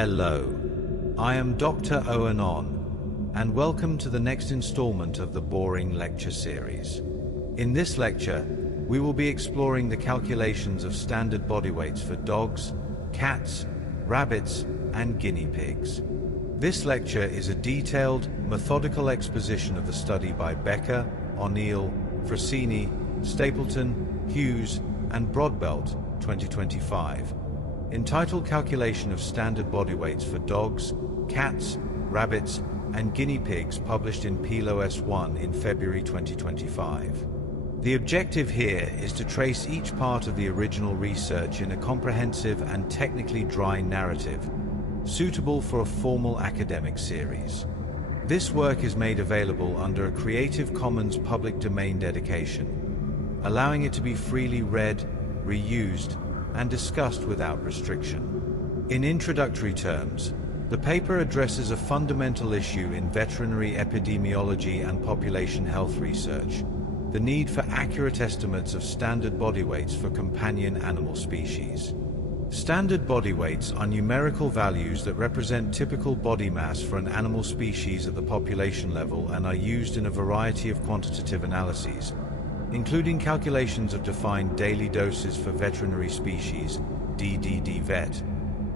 Hello, I am Dr. Owen On, and welcome to the next installment of the Boring Lecture series. In this lecture, we will be exploring the calculations of standard body weights for dogs, cats, rabbits, and guinea pigs. This lecture is a detailed, methodical exposition of the study by Becker, O'Neill, Frassini, Stapleton, Hughes, and Broadbelt, 2025, entitled Calculation of Standard Body Weights for Dogs, Cats, Rabbits, and Guinea Pigs, published in PLOS 1 in February 2025. The objective here is to trace each part of the original research in a comprehensive and technically dry narrative, suitable for a formal academic series. This work is made available under a Creative Commons public domain dedication, allowing it to be freely read, reused, and discussed without restriction. In introductory terms, the paper addresses a fundamental issue in veterinary epidemiology and population health research: the need for accurate estimates of standard body weights for companion animal species. Standard body weights are numerical values that represent typical body mass for an animal species at the population level and are used in a variety of quantitative analyses, including calculations of defined daily doses for veterinary species, DDD-VET,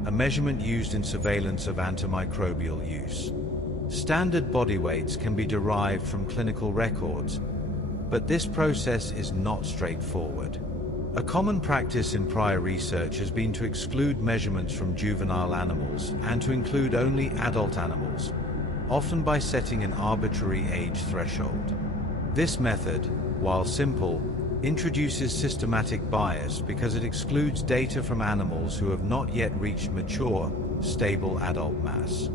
a measurement used in surveillance of antimicrobial use. Standard body weights can be derived from clinical records, but this process is not straightforward. A common practice in prior research has been to exclude measurements from juvenile animals and to include only adult animals, often by setting an arbitrary age threshold. This method, while simple, introduces systematic bias because it excludes data from animals who have not yet reached mature, stable adult mass.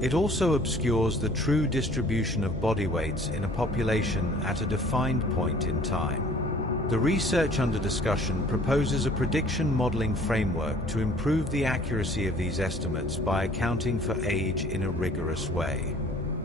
It also obscures the true distribution of body weights in a population at a defined point in time. The research under discussion proposes a prediction modeling framework to improve the accuracy of these estimates by accounting for age in a rigorous way.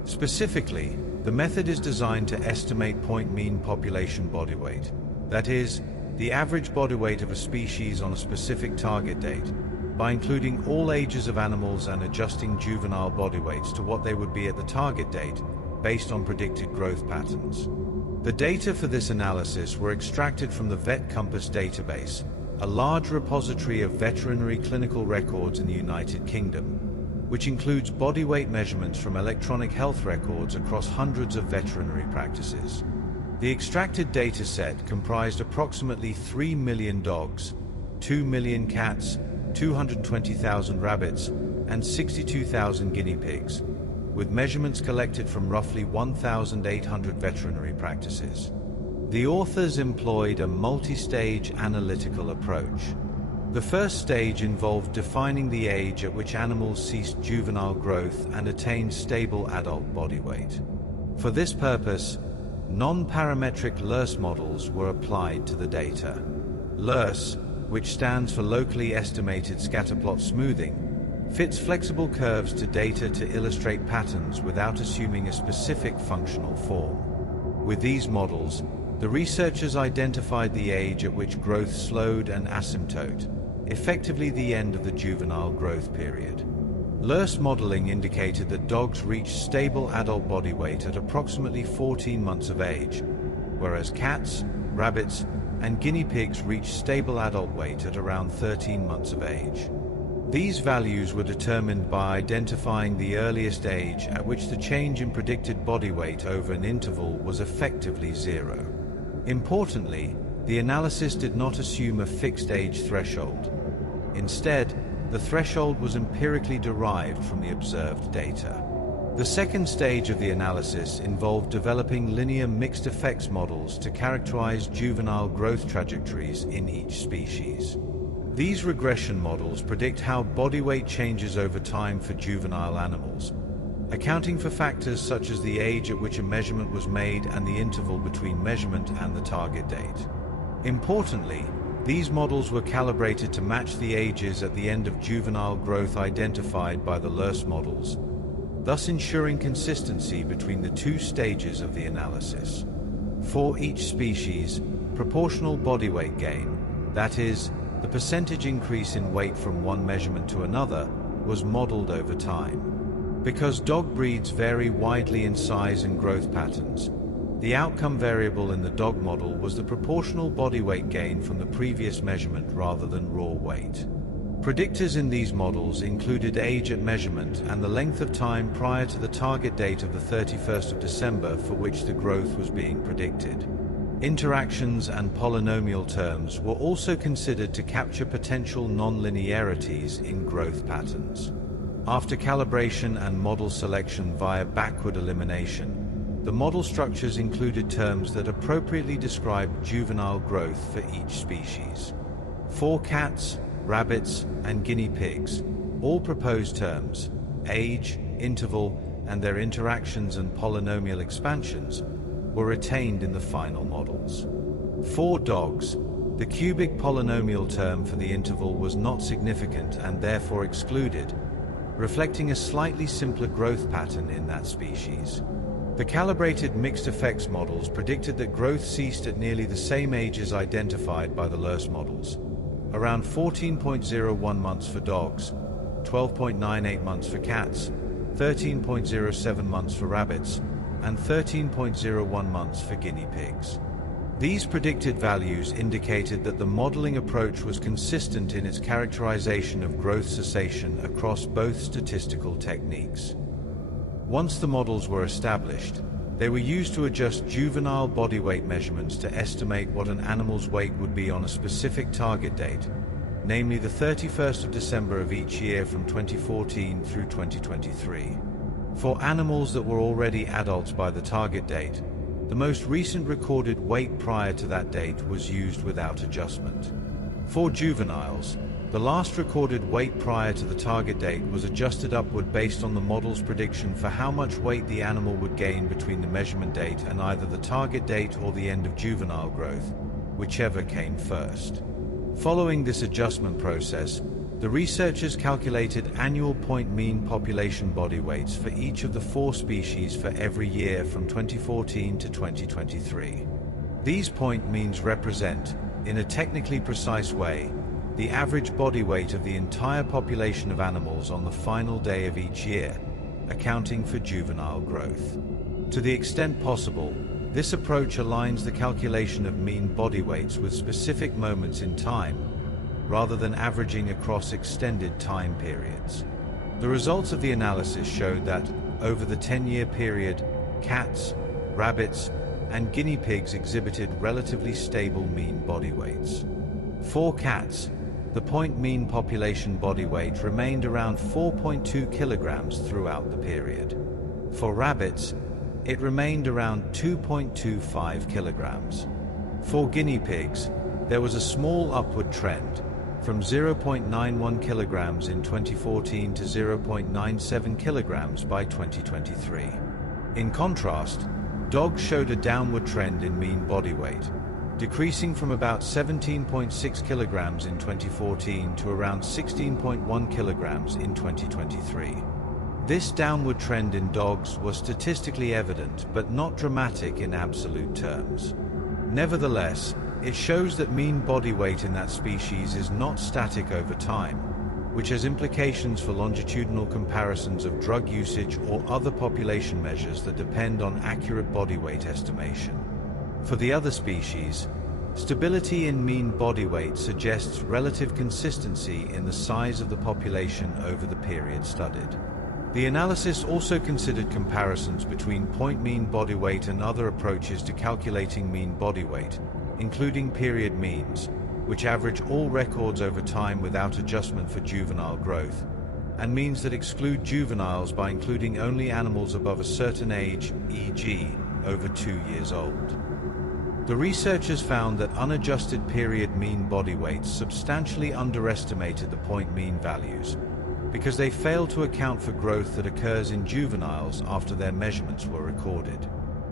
Specifically, the method is designed to estimate point mean population body weight, that is, the average body weight of a species on a specific target date, by including all ages of animals and adjusting juvenile body weights to what they would be at the target date based on predicted growth patterns. The data for this analysis were extracted from the VetCompass database, a large repository of veterinary clinical records in the United Kingdom, which includes body weight measurements from electronic health records across hundreds of veterinary practices. The extracted data set comprised approximately 3 million dogs, 2 million cats, 220,000 rabbits, and 62,000 guinea pigs, with measurements collected from roughly 1,800 veterinary practices. The authors employed a multi-stage analytical approach. The first stage involved defining the age at which animals ceased juvenile growth and attained stable adult body weight. For this purpose, non-parametric LERS models were applied to the data. LERS, which stands for Locally Estimated Scatterplot Smoothing, fits flexible curves to data to illustrate patterns without assuming a specific functional form. With these models, the researchers identified the age at which growth slowed and asymptote, effectively the end of the juvenile growth period. LERS modeling indicated that dogs reached stable adult body weight at approximately 14 months of age, whereas cats, rabbits, and guinea pigs reached stable adult weight at around 13 months of age. These values were determined by identifying the earliest age at which the change in predicted body weight over an interval was effectively zero. Importantly, the analysis did not assume a fixed age threshold. Instead, the threshold was empirically derived from the observed data. The second stage of the analysis involved developing linear mixed effects models to characterize juvenile growth trajectories in each species. These regression models predict how body weight changes over time for juvenile animals, accounting for factors such as the age at which a measurement was made and the interval between measurement and the target date. Importantly, these models were calibrated to match the ages at the end of juvenile growth identified by the LERS models, thus ensuring consistency between the two stages of the analysis. For each species, proportional body weight gain, that is, the percentage increase in weight from one measurement to another, was modeled over time. Because dog breeds vary widely in size and growth patterns, the outcome variable in the dog model was the proportional body weight gain from the previous measurement rather than raw weight. Predictors in these models included age at measurement and the length of time prior to the target date of the 31st of December for which the growth was being predicted. Interactions and polynomial terms were also considered to capture potential non-linearities in growth patterns. After calibration and model selection via backward elimination, the model structures included terms that appropriately described juvenile growth for each species. For cats, rabbits, and guinea pigs, all proposed terms, age, interval, and their interactions and polynomial expansions, were retained in the final models. For dogs, the cubic polynomial term for the interval was not significant and therefore excluded, reflecting a slightly simpler growth pattern in that species. The calibrated mixed effects models predicted that growth ceased at nearly the same ages identified by the LERS models, around 14.01 months for dogs, 12.98 months for cats, 13.07 months for rabbits, and 13.01 months for guinea pigs. These predicted values indicated that the modeling approach was consistent in its characterization of growth cessation across both statistical techniques. Once the models were established, they were used to adjust juvenile body weight measurements to estimate what an animal's weight would be on a specific target date, namely the 31st of December of each year from 2014 through 2023. For animals that were already adults by the target date, the most recent recorded weight prior to that date was used without adjustment. For juveniles, the last recorded weight prior to the target date was adjusted upward based on the model's prediction for how much weight the animal would gain between the measurement date and either the target date or the end of juvenile growth, whichever came first. Following this adjustment process, the researchers calculated annual point mean population body weights for each of the 4 species for every year from 2014 to 2023. These point means represent, in a technically precise way, the average body weight of the entire population of animals on the final day of each year, accounting for juvenile growth. To the extent possible, this approach aligns the calculation of mean body weights with specific moments in time, rather than averaging across extended time periods. The results of the analysis showed that, over the 10-year period, cats, rabbits, and guinea pigs exhibited relatively stable mean body weights. For cats, the point mean population body weight remained around 4.2 kilograms throughout the period. For rabbits, it remained around 2.25 kilograms. For guinea pigs, there was a small upward trend, from 0.91 kilograms in 2014 to 0.97 kilograms by 2023. In contrast, dogs showed a downward trend in mean body weight, decreasing from about 17.6 kilograms in 2014 to around 16.1 kilograms in 2023. This downward trend in dogs was statistically evident but not dramatic in absolute terms. Nevertheless, it shows that mean body weight in that species is not static over time, which has implications for longitudinal comparisons of drug usage or other population measures that depend on accurate body weight estimation. For the other species, stability in mean body weight suggests relative consistency in the size of the population over the period studied. The analysis also considered comparisons between point mean body weight and other approaches to calculating mean body weight, including period means, which average all records over time without adjustment for juvenile growth, and means that exclude juveniles by including only animals above a certain age, e.g., over 2 years old. The researchers found that unadjusted period mean body weights substantially underestimated the point mean values, because they failed to account for growth that occurs in juveniles after their measurements were recorded.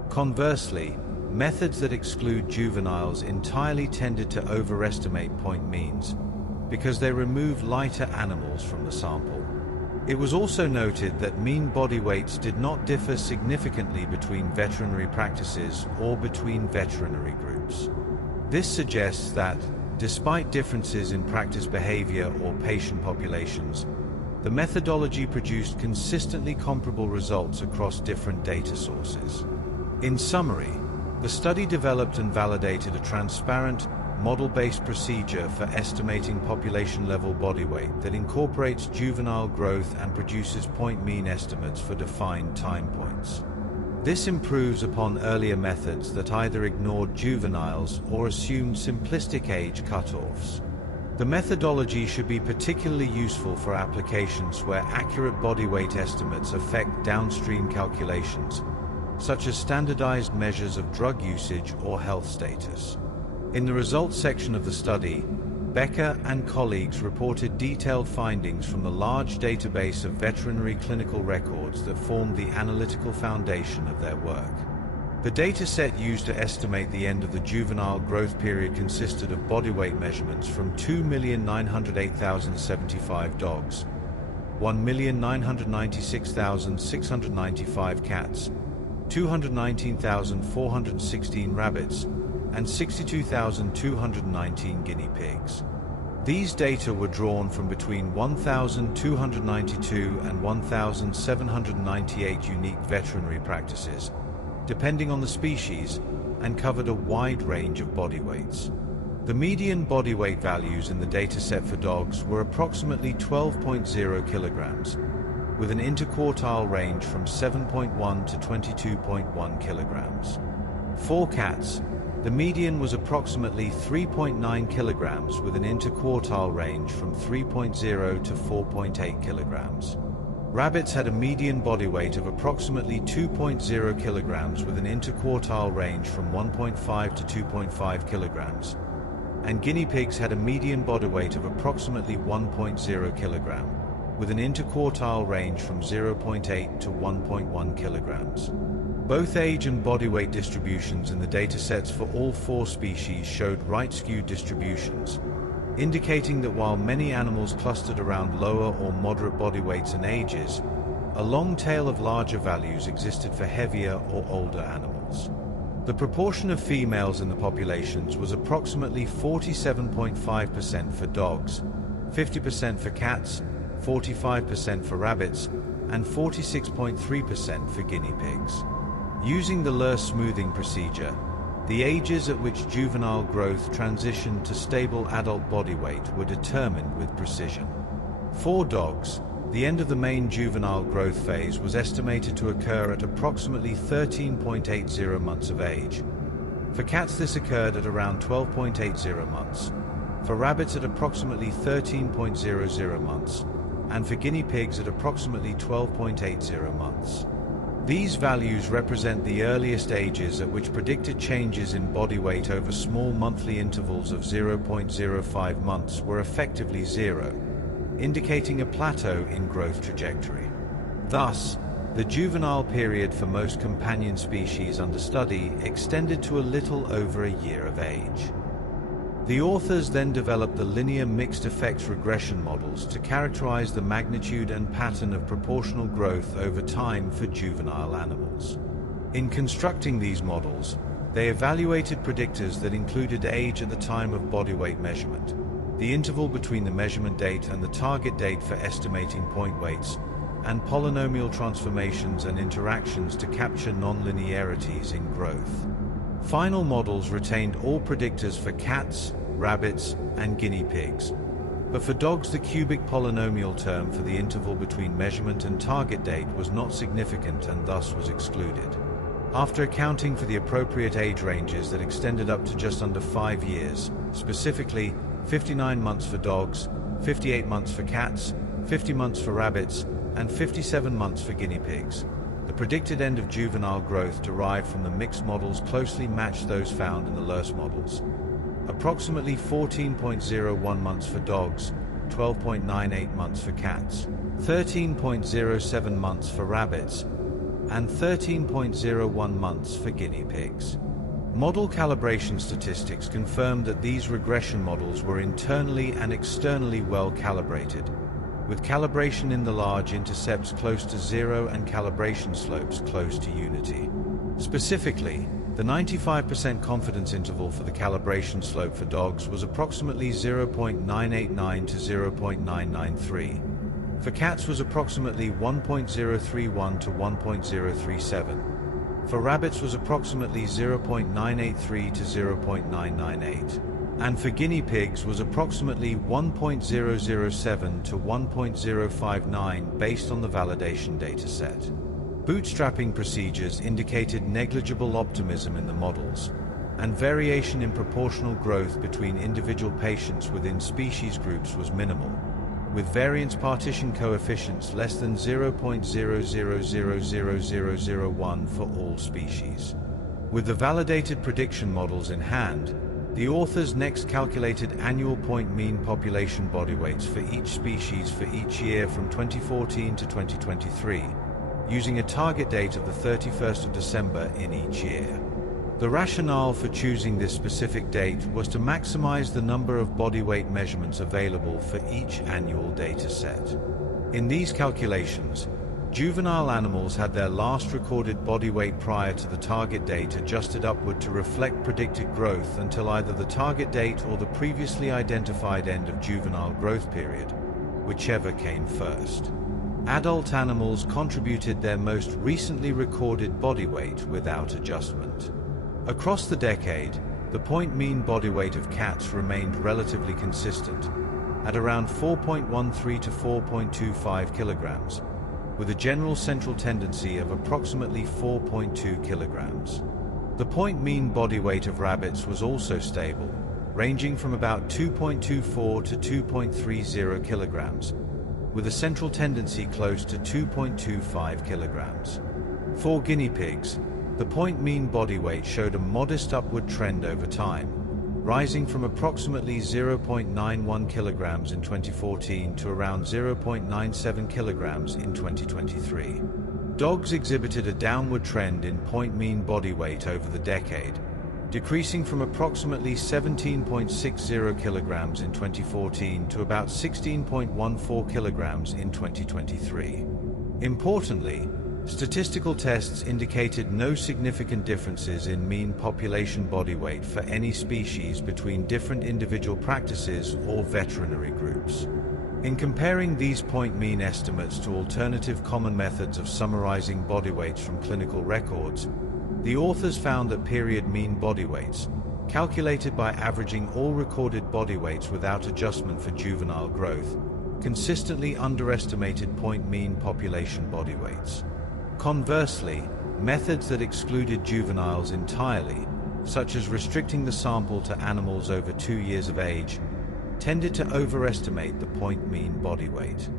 Conversely, methods that exclude juveniles entirely tended to overestimate point means, because they remove lighter animals from the sample. It was also noted that mean body weights did not differ significantly between veterinary practices or between veterinary groups. This suggests that, despite differences in practice behavior or patient populations, the methodology produced consistently comparable results across different data sources. In summary, the study developed and validated a transparent, model-based procedure for estimating population-level body weight that incorporates juvenile growth and produces point mean estimates for defined time points. This improves upon earlier methods that either ignored juveniles or assumed simplistic age cutoffs. The methodology should be particularly useful for applications where accurate body weight estimates affect downstream calculations, such as standardized measures of drug usage or health status. In the results section of the study, Becker and colleagues reported detailed findings from the large database of veterinary clinical records that formed the analytical foundation of their work. The dataset used to estimate the end of the juvenile growth period consisted of body weight measurements from 2,908,075 dogs, 1,996,695 cats, 219,416 rabbits, and 62,219 guinea pigs. These data were drawn from between 1,292 and 1,798 unique veterinary practices, depending on the species, and covered a wide range of body weights. The median body weight values in the dataset for dogs were approximately 12.0 kilograms, with an interquartile range from 7.1 to 22.1 kilograms. For cats, the median was approximately 3.9 kilograms with an interquartile range from 3.0 to 4.8 kilograms. Rabbits had a median body weight of approximately 2.0 kilograms with an interquartile range from 1.5 to 2.5 kilograms. And guinea pigs had a median body weight of approximately 1.0 kilogram, with an interquartile range from 0.8 to 1.1 kilograms. Both age and body weight distributions in the datasets for all four species showed right-skewed distributions, indicating that while many animals clustered around lower or moderate body weights and ages, a long tail of larger values existed for heavier or older animals. The proportion of females in the populations was approximately 47.5% for dogs, 50% for cats, 45% for rabbits, and 46.3% for guinea pigs. Using the Löhr smoothing procedure, the ages at which juvenile growth transitioned to stable adult body weight were determined with precision. For dogs, the end of the main juvenile growth phase was estimated to occur at approximately 13.80 months of age. For cats, this occurred at around 12.80 months, for rabbits at approximately 13.00 months, and for guinea pigs at approximately 12.80 months. These values represent the earliest ages at which predicted changes in body weight over small monthly intervals of 0.05 months were effectively zero, indicating a plateau in growth trajectory. Thus, the juvenile period for most companion species under study extended to a little over a year of age. The authors then developed the linear mixed effects regression models to characterize the magnitude and pattern of proportional growth over time for juvenile animals. In constructing these models, they evaluated predictors that included age at the time of body weight measurement, the interval between the measurement date and the target date for estimating point weights, and polynomial transformations and interactions to capture nonlinearities in growth. Final models retained all predictors for cats, rabbits, and guinea pigs, but for dogs the cubic polynomial term for the interval between measurement and target date was not significant and thus was excluded. After accounting for the appropriate age ranges that extended up to just under 5 years, specifically 59 months for dogs, 58 months for cats, 50 months for rabbits, and 57 months for guinea pigs, the predicted end of juvenile growth derived from the mixed models closely matched those found in the Löhr models. Approximately 14.01 months for dogs, 12.98 months for cats, 13.07 months for rabbits, and 13.01 months for guinea pigs. Model calibration statistics confirmed that these regression models were internally and externally well calibrated, with calibration in the large intercepts close to zero and calibration slopes close to unity. Specifically, the 95% confidence interval for the calibration slope for dogs was approximately 0.989 to 0.993, For cats was approximately 1.031 to 1.037. For rabbits was approximately 0.983 to 0.998. And for guinea pigs was approximately 1.007 to 1.059 based on the validation dataset. Bootstrapping procedures indicated negligible optimism in the models, and variation in proportional growth between individual patients within species groups was minimal, with variance partition coefficients less than 0.00000001 for all species. With the validated prediction models in hand, the authors next calculated annual point mean population body weights for each species for each year from 2014 to 2023, using a target date of the 31st of December in each year. The rationale for choosing this specific date was to maximize the number of body weight measurements available for each annual data set. In these calculations, juvenile animals had their last recorded body weight prior to the target date adjusted upward to reflect predicted growth until either the target date or the previously identified end of juvenile growth period, whichever came first. Adult animals contributed their most recently recorded body weight without adjustment. Across the decade, the point mean body weight of cats remained relatively consistent, at around 4.13 to 4.25 kilograms, with a general central tendency of approximately 4.2 kilograms. The point mean body weight of rabbits was also stable, ranging from about 2.24 to 2.30 kilograms, with a central tendency close to 2.25 kilograms. For guinea pigs, the point mean body weight showed a modest upward trend over time, rising from approximately 0.91 kilograms in 2014 to around 0.97 kilograms in 2023. Dogs exhibited a downward trend in point mean body weight over the decade, decreasing from approximately 17.60 kilograms in 2014 to about 16.14 kilograms in 2023. Importantly, statistical tests indicated no significant differences in mean population body weight for any species between different individual practices or veterinary groups. In comparing these point mean estimates to alternative common methods of summarizing body weights from clinical records, the authors found that period mean body weights, calculated by averaging all recorded body weights without adjustment for juvenile growth, consistently underestimated point mean population body weights. Conversely, methods that excluded juveniles entirely, such as restricting the sample to animals over 2 years of age, tended to overestimate the point mean body weight.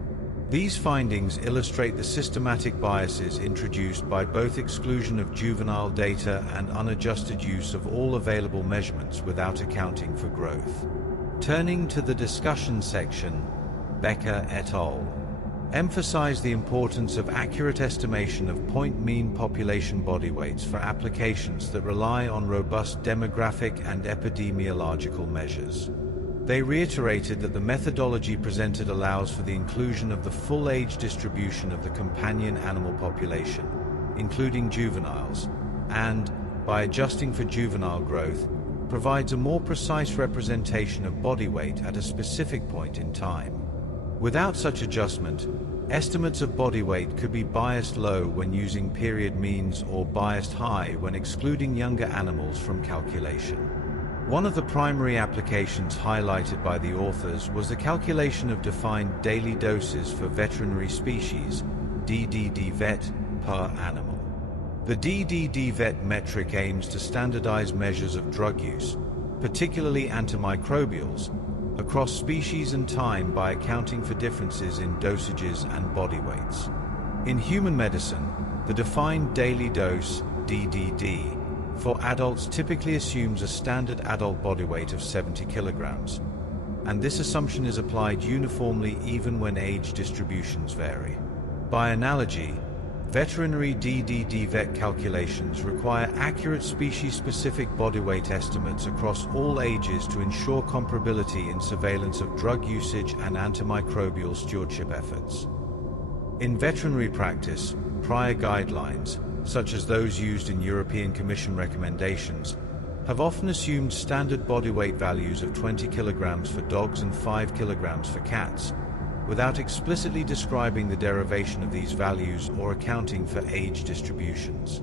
These findings illustrate the systematic biases introduced by both exclusion of juvenile data and unadjusted use of all available measurements without accounting for growth. Turning to the discussion section, Becker et al. Emphasize the importance of accurate estimation of point mean population body weights for applications that rely on robust demographic and epidemiological measures. They reiterated that the methodology presented allows for the inclusion of the full age distribution of the companion animal population, including juveniles, and, by adjusting for juvenile growth, provides a more precise representation of body weight at a specific point in time. Without such adjustment, estimates of body weight could be biased low when using period means or biased high when excluding younger animals from calculation. One of the primary applications highlighted by the authors was the calculation of defined daily doses for veterinary species, DDD vet, per animal. The DDD vet metric aims to standardize measures of drug use, particularly antimicrobials, across species and time by accounting for differences in dosages and body weights. In human medicine, the defined daily dose, DDD, for adults typically assumes a standard adult body weight of 70 kilograms, and this assumption is applied uniformly even when age distributions vary. By analogy, veterinary DDD vet calculations require accurate species-specific body weight estimates across all ages to ensure comparability in surveillance of drug usage and antimicrobial stewardship efforts. In veterinary practice, prior guidelines, such as those used in European Commission recommendations, have often assumed standard body weight values of 20 kilograms for dogs and 5 kilograms for cats, without explicitly describing the derivation of these values or accounting for age distributions.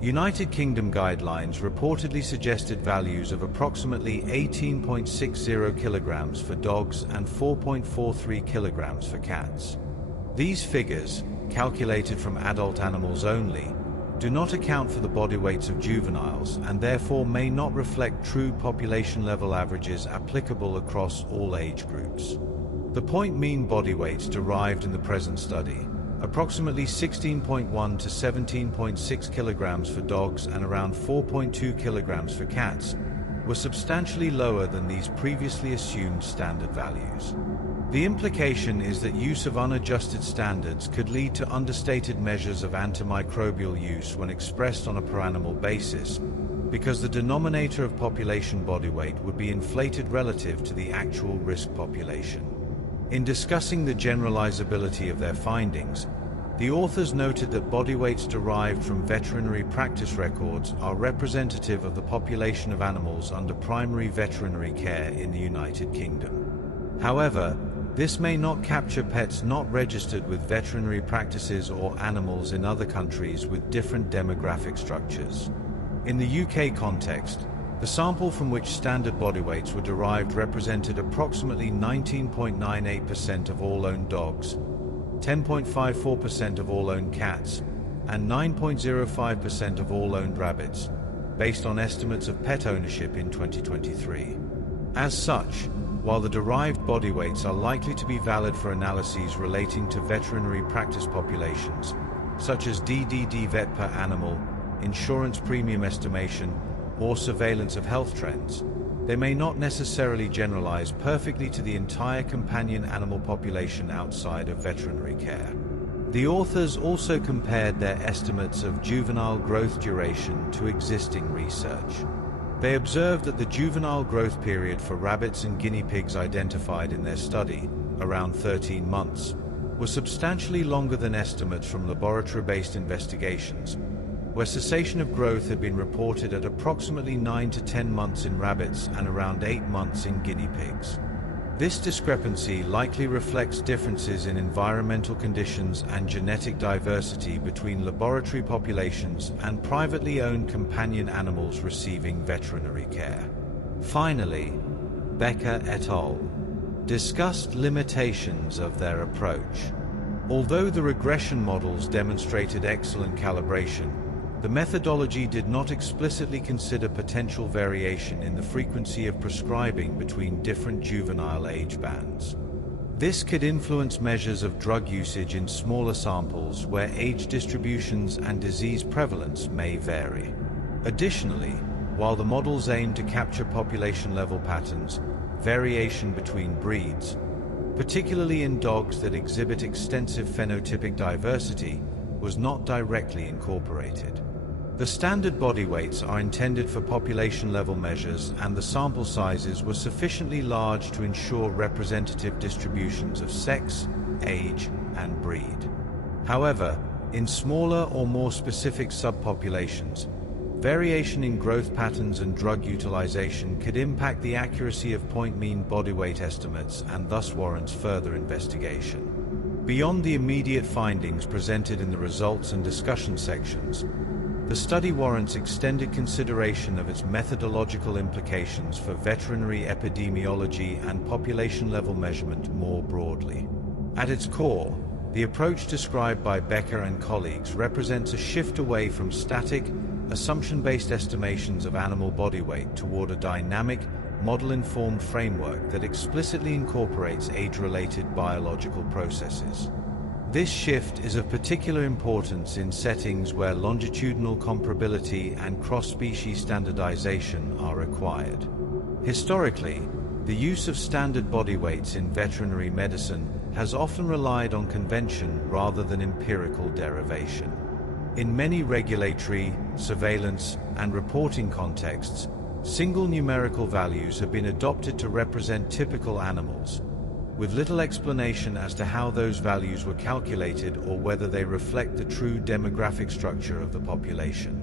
United Kingdom guidelines reportedly suggested values of approximately 18.60 kilograms for dogs and 4.43 kilograms for cats. These figures, calculated from adult animals only, do not account for the body weights of juveniles and therefore may not reflect true population level averages applicable across all age groups. The point mean body weights derived in the present study, approximately 16.1 to 17.6 kilograms for dogs and around 4.2 kilograms for cats, were substantially lower than these previously assumed standard values. The implication is that use of unadjusted standards could lead to understated measures of antimicrobial use when expressed on a per-animal basis, because the denominator of population body weight would be inflated relative to the actual risk population. In discussing the generalizability of their findings, the authors noted that body weights derived from veterinary practice records are representative of the population of animals under primary veterinary care in the United Kingdom. However, this may not capture pets not registered with veterinary practices or animals in other countries with different demographic structures. In the UK context, the sample from which standard body weights were derived represented approximately 19.98% of all owned dogs, 10.54% of all owned cats, and 9.05% of all owned rabbits, based on estimates of pet ownership in 2023. As such, while the derived body weights are likely to be valid for analyses relating to veterinary practice populations, such as DDD vet per animal, insurance premium estimation, or surveillance of health trends, they may not necessarily generalize perfectly to the entire companion animal population outside of veterinary care. The authors also compared their estimates of juvenile growth duration to existing research. They observed that the juvenile growth period for rabbits and guinea pigs identified in their study, around 13 months, was substantially longer than estimates from laboratory-based investigations, where cessation of growth had been reported at approximately 9 to 10 months in rabbits and around 8 months in guinea pigs. This discrepancy likely reflects differences in environmental conditions and genetic diversity between laboratory populations and privately owned companion animals receiving veterinary care. Finally, Becker et al. Discussed limitations of their approach. Although the regression models demonstrated excellent calibration, the methodology did not explicitly consider potential variation in the frequency of prescribing between different juvenile age bands. This could influence measures of drug usage in smaller samples where age distributions and disease prevalence may vary. Additionally, while the models aim to capture population-level patterns, variation between breeds, particularly in dogs that exhibit extensive phenotypic diversity, was not directly incorporated. The standard body weights are intended for population-level measures, and the sample sizes were sufficiently large to ensure representative distributions of sex, age, and breed. However, in smaller or more specific subpopulations, variation in growth patterns and drug utilization could impact the accuracy of point mean body weight estimates and thus warrants further investigation. Beyond the immediate findings presented in the results and discussion sections, the study warrants extended consideration of its methodological implications for veterinary epidemiology and population-level measurement more broadly. At its core, the approach described by Becker and colleagues represents a shift away from static, assumption-based estimations of animal body weight toward a dynamic, model-informed framework that explicitly incorporates age-related biological processes. This shift is of particular importance in settings where longitudinal comparability and cross-species standardization are required. Historically, the use of standard body weights in veterinary medicine has often relied on convention rather than empirical derivation. In many regulatory, surveillance, and reporting contexts, single numerical values have been adopted to represent typical animals, with little explanation as to how those values were calculated or whether they reflect the true demographic structure of the population.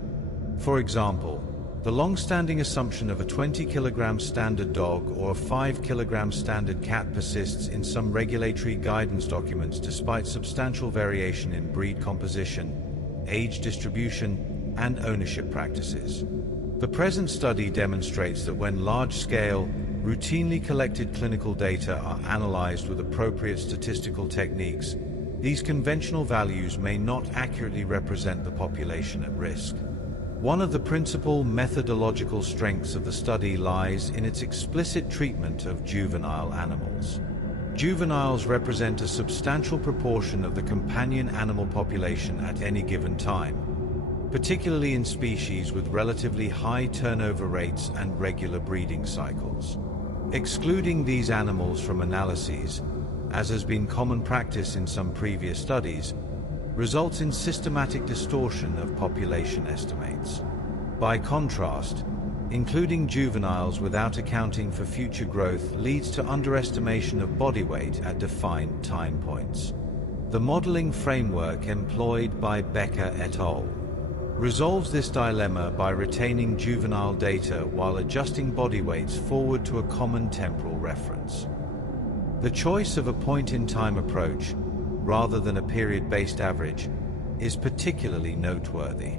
For example, The long-standing assumption of a 20-kilogram standard dog or a 5-kilogram standard cat persists in some regulatory guidance documents despite substantial variation in breed composition, age distribution, and ownership practices. The present study demonstrates that when large-scale, routinely collected clinical data are analyzed with appropriate statistical techniques, these conventional values may not accurately represent the population at risk. One of the principal methodological strengths of the study lies in its explicit treatment of juvenile animals. Juveniles represent a substantial proportion of the companion animal population at any given time, particularly in species with relatively high turnover rates and regular breeding cycles. Excluding these animals from analyses, as has been common practice in some previous studies, results in systematic distortion of population estimates. By contrast, including juveniles without accounting for future growth leads to underestimation of body weight at defined time points. The modeling framework employed by Becker et al. Resolves this dilemma by retaining juvenile data while adjusting body weights forward to a common temporal reference. The choice of a point-in-time approach, rather than a period-based average, is particularly noteworthy.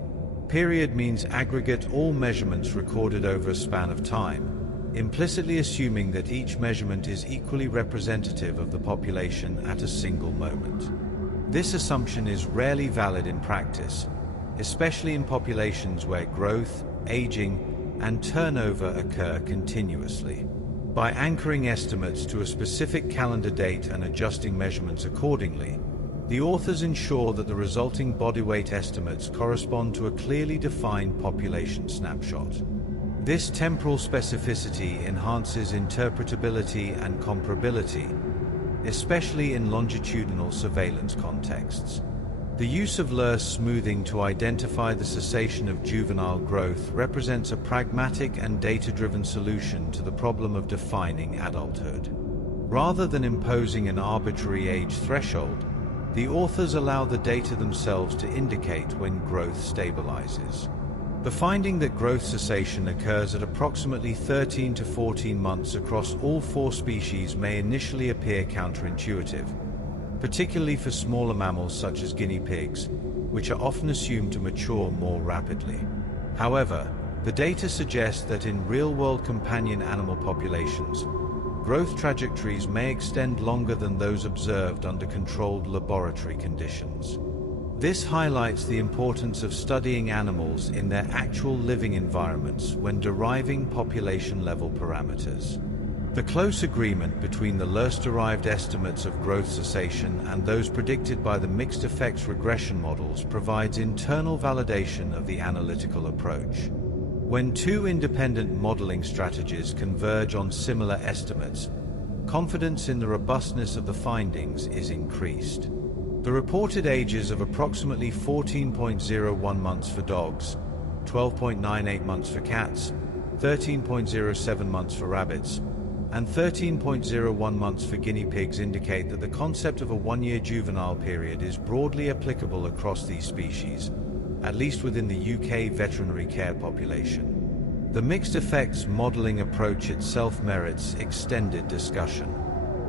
Period means aggregate all measurements recorded over a span of time, implicitly assuming that each measurement is equally representative of the population at a single moment. This assumption is rarely valid in practice, especially in populations where growth, aging, and turnover occur continuously. By anchoring estimates to a specific calendar date and adjusting measurements accordingly, the authors ensure that the resulting body weight estimates correspond to a clearly defined population snapshot. This temporal specificity enhances interpretability and comparability, especially in longitudinal surveillance contexts. The use of Lur's smoothing to identify the cessation of juvenile growth represents a pragmatic and data-driven solution to the problem of defining adulthood. Rather than imposing an arbitrary age threshold, the authors allow the data themselves to indicate when growth stabilizes. The finding that growth cessation occurs at approximately 13 to 14 months across all 4 species may initially appear counterintuitive, particularly for smaller mammals such as guinea pigs, which are often assumed to mature more rapidly. However, the data suggest that in real-world companion animal populations, growth trajectories may extend longer than those observed under controlled laboratory conditions. This highlights the importance of studying animals in their actual living environments when deriving population-level parameters. The close agreement between the Lur's-derived estimates of growth cessation and those predicted by the mixed effects regression models provides internal validation of the analytical approach. When 2 independent modeling strategies converge on similar estimates, confidence in the robustness of the findings is increased. The reported ages of approximately 14.01 months for dogs, 12.98 months for cats, 13.07 months for rabbits, and 13.01 months for guinea pigs indicate that the concept of a 1-year juvenile period is broadly applicable across these species, at least within the UK veterinary care population. The mixed effects modeling approach itself merits extended discussion.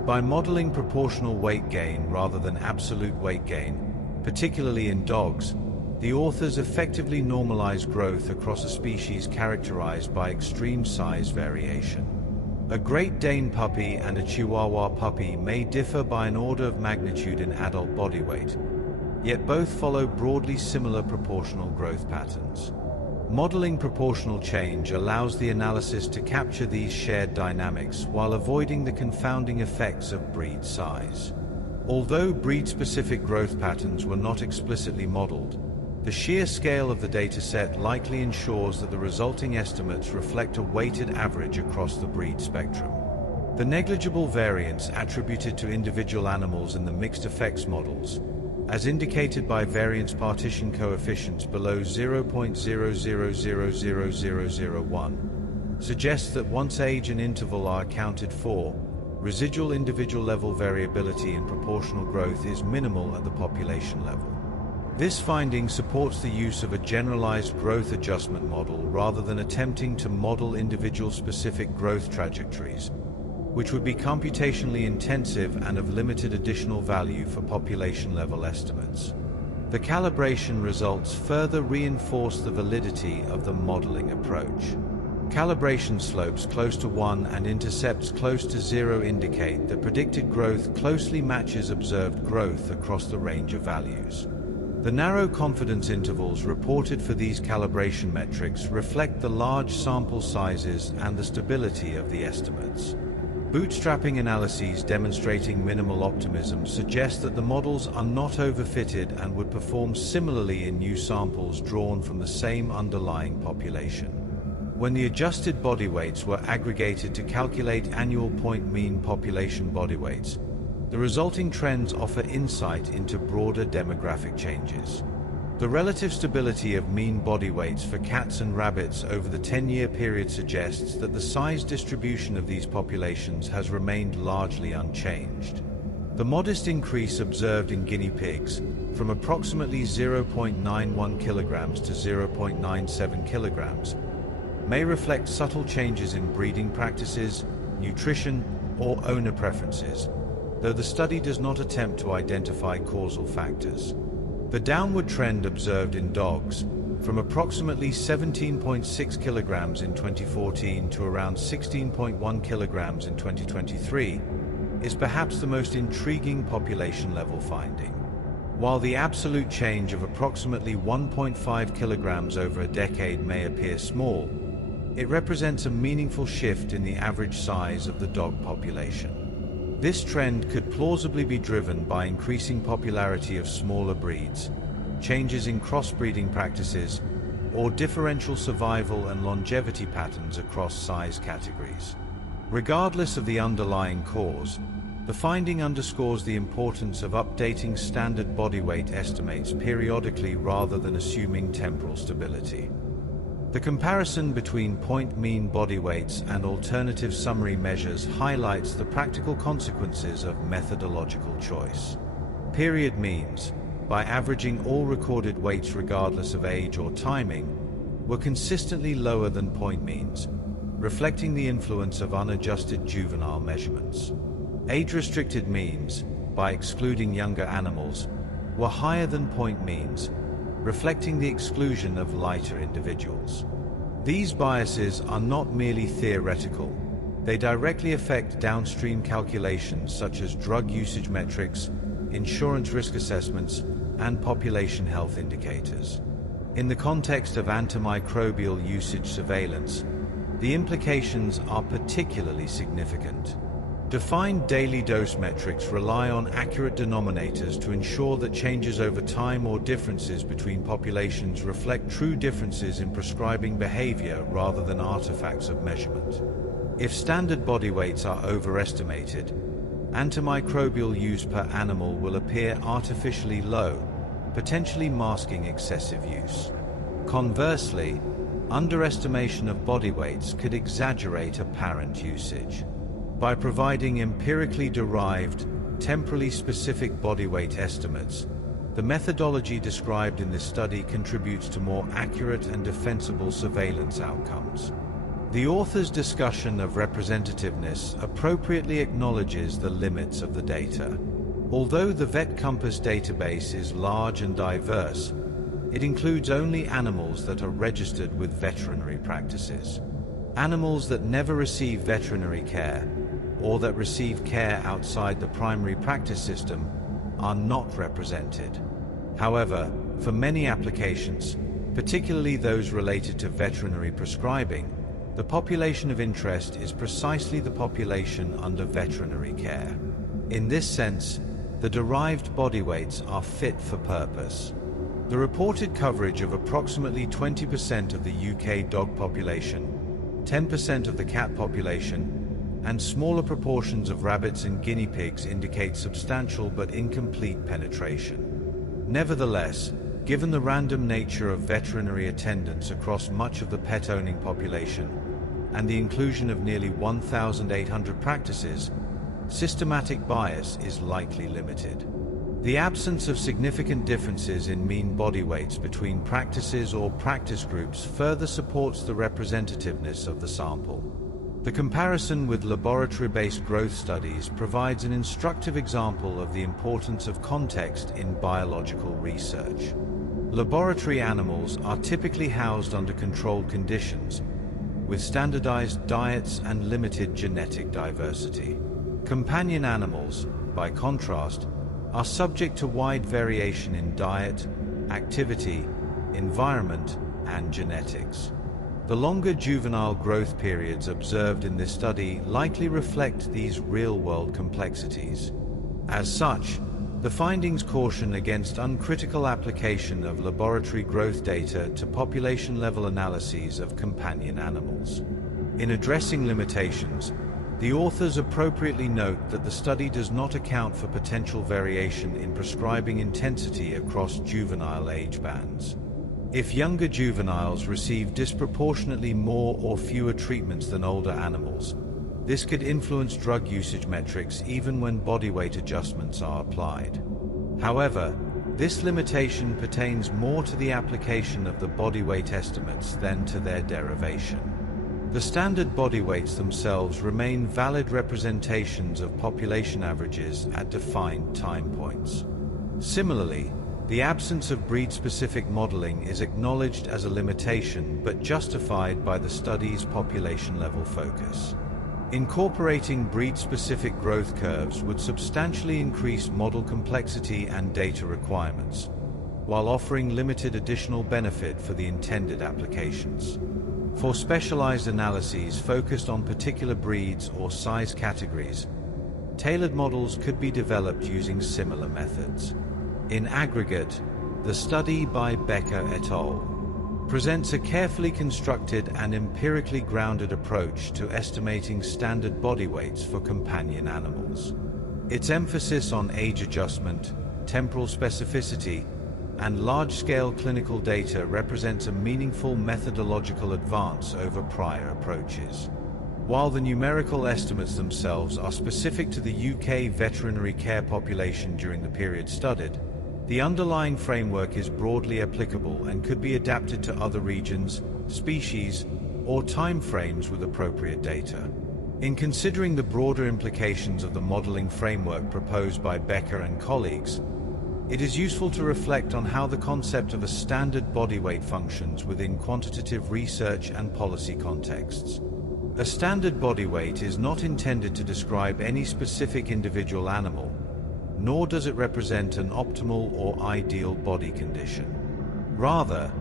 By modeling proportional weight gain rather than absolute weight gain, particularly in dogs, the authors effectively normalize growth across a species characterized by extreme size variation. A Great Dane puppy and a Chihuahua puppy may differ by an order of magnitude in adult body weight, yet both follow broadly similar proportional growth patterns. Modeling proportional change allows the analysis to capture these shared dynamics while avoiding the confounding effects of breed size. Although breed-specific growth patterns were not explicitly modeled, the sheer scale of the dataset likely ensures that the resulting estimates reflect a weighted average across the breed spectrum. The negligible variance attributed to individual animals in the mixed effects models, as indicated by variance partition coefficients below 0.00000001, suggests that once age and interval are accounted for, residual individual level variability in proportional growth is minimal at the population level. This finding supports the use of a generalized growth adjustment model rather than attempting to model individual-specific growth trajectories, which would be computationally intensive and of limited additional value for population-level estimates. The calibration results further reinforce the validity of the modeling approach. Calibration slopes close to 1 and intercepts close to 0 indicate that predicted growth closely matches observed growth across the range of values. The narrow confidence intervals reported for these calibration metrics reflect the large sample sizes and the stability of the estimates. Bootstrapping analyses demonstrating minimal optimism suggest that the models are not overfitted and would perform similarly in new samples drawn from the same underlying population. When the adjusted body weights were aggregated to calculate annual point mean population body weights, the resulting trends offer insight into broader demographic changes. The relative stability of mean body weights for cats and rabbits over the 10-year period suggests that the size distribution of these populations has remained largely unchanged. The modest increase observed in guinea pigs, from approximately 0.91 kilograms to 0.97 kilograms, may reflect subtle changes in breeding practices, nutrition, or owner preferences, though the study does not attempt to identify causal factors. The downward trend observed in dogs, from approximately 17.6 kilograms in 2014 to around 16.1 kilograms in 2023, is perhaps the most intriguing population-level finding. While the absolute change of approximately 1.5 kilograms over a decade may appear small, it represents a meaningful shift in the average size of the dog population. This trend could plausibly be driven by increasing popularity of smaller breeds, changes in crossbreeding practices, or differential survival and longevity patterns across size categories. Regardless of the underlying cause, the finding underscores the importance of updating standard body weight estimates periodically rather than assuming temporal stability. The comparison between point mean body weights and alternative summary measures highlights the practical consequences of methodological choice. Period means, by averaging all recorded weights regardless of age or timing, were consistently lower than point means, reflecting the influence of unadjusted juvenile measurements. Age-restricted means, by excluding younger animals, were higher than point means, reflecting the exclusion of lighter individuals. These biases are not merely theoretical. They directly affect downstream calculations such as drug usage metrics, insurance risk assessments, and population health indicators. In the context of antimicrobial usage surveillance, the implications are particularly significant. Defined daily dose metrics rely on accurate denominators to ensure that changes over time or differences between populations reflect true differences in prescribing behavior rather than artifacts of measurement. If standard body weights are overestimated, antimicrobial use per animal will appear artificially low, potentially masking excessive use. Conversely, underestimation of body weights could exaggerate apparent usage. By providing empirically derived, temporally specific body weight estimates, the methodology described in this study contributes to more accurate and defensible surveillance outcomes. The author's discussion of representativeness appropriately acknowledges the limits of the data. Although the VetCompass database is large and diverse, it includes only animals that are registered with veterinary practices. Animals that never receive veterinary care, or that receive care outside the primary practice system, are not represented. However, for many applications, particularly those related to veterinary prescribing, the population of interest is precisely the population under veterinary care. In this sense, the derived body weights are fit for purpose. The reported coverage of approximately 20% of the UK dog population, 10% of the cat population, and smaller proportions of rabbits and guinea pigs indicate substantial but incomplete penetration. Nevertheless, given the random nature of veterinary attendance across much of the pet-owning population, and the inclusion of nearly 1,800 practices, systematic bias is likely limited. The absence of significant differences in mean body weights between practices or practice groups further supports the representativeness of the sample. The comparison with laboratory-based growth studies provides an instructive example of the importance of context in biological research. Laboratory animals are typically housed under controlled conditions, with standardized diets and limited genetic diversity. Companion animals, by contrast, are subject to wide variation in diet, activity, environment, and genetics. The longer juvenile growth periods observed in this study likely reflect these real-world complexities. As such, the findings caution against uncritical application of laboratory growth data to population-level analyses of companion animals. In addressing limitations, the authors appropriately note that the study does not account for potential variation in prescribing intensity across juvenile age bands. If younger juveniles receive disproportionately more or fewer treatments than older animals, this could influence drug usage metrics even when body weight adjustments are applied. However, this limitation pertains more to the application of the body weight estimates than to their derivation. The standard body weights themselves remain valid representations of population averages at defined time points. Similarly, the absence of breed-specific modeling is acknowledged as a limitation but justified by the study's population-level focus. Incorporating breed-specific growth curves would substantially increase model complexity and data requirements, while offering limited additional benefit for the intended applications. For specialized analyses focused on particular breeds or size categories, tailored models could be developed using similar methods. In aggregate, the study by Becker et al. Presents a carefully constructed and empirically grounded approach to estimating standard body weights for companion animals. Its emphasis on age adjustment, temporal specificity, and large-scale clinical data represents a meaningful methodological advance over prior approaches. While the numerical estimates themselves are specific to the UK veterinary care population during the period studied, the underlying framework is broadly applicable and could be adapted to other regions, species, or time frames with appropriate data. In considering the broader implications of the modeling framework proposed by Becker and colleagues, it is useful to reflect on how the concept of a standard body weight functions within quantitative research and policy contexts. A standard body weight is not intended to describe any specific individual animal, nor does it represent an optimal or ideal body condition. Rather,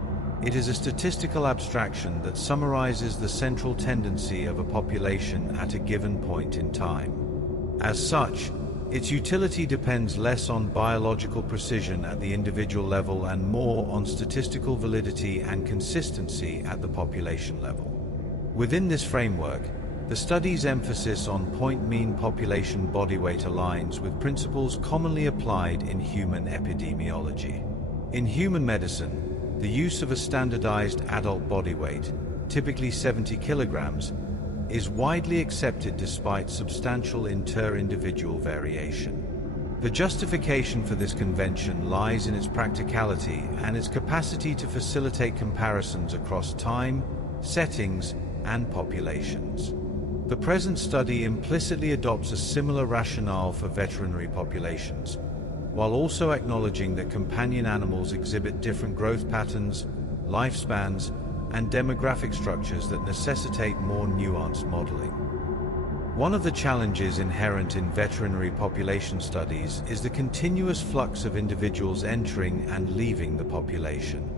it is a statistical abstraction that summarizes the central tendency of a population at a given point in time. As such, its utility depends less on biological precision at the individual level and more on statistical validity and consistency at the population level. Within this framework, the study's emphasis on point mean population body weight aligns with principles commonly applied in human epidemiology. In human medicine, the use of a standardized adult body weight, typically 70 kilograms, is widely accepted despite substantial inter-individual variation. The justification for this convention lies in its practicality and its capacity to facilitate comparisons across time, settings, and populations. The present study implicitly adopts a similar rationale for veterinary populations, while also acknowledging that companion animals exhibit different growth patterns, lifespans, and demographic structures that necessitate more nuanced modeling. One of the challenges inherent in veterinary population studies is the continuous flux of individuals entering and leaving the population.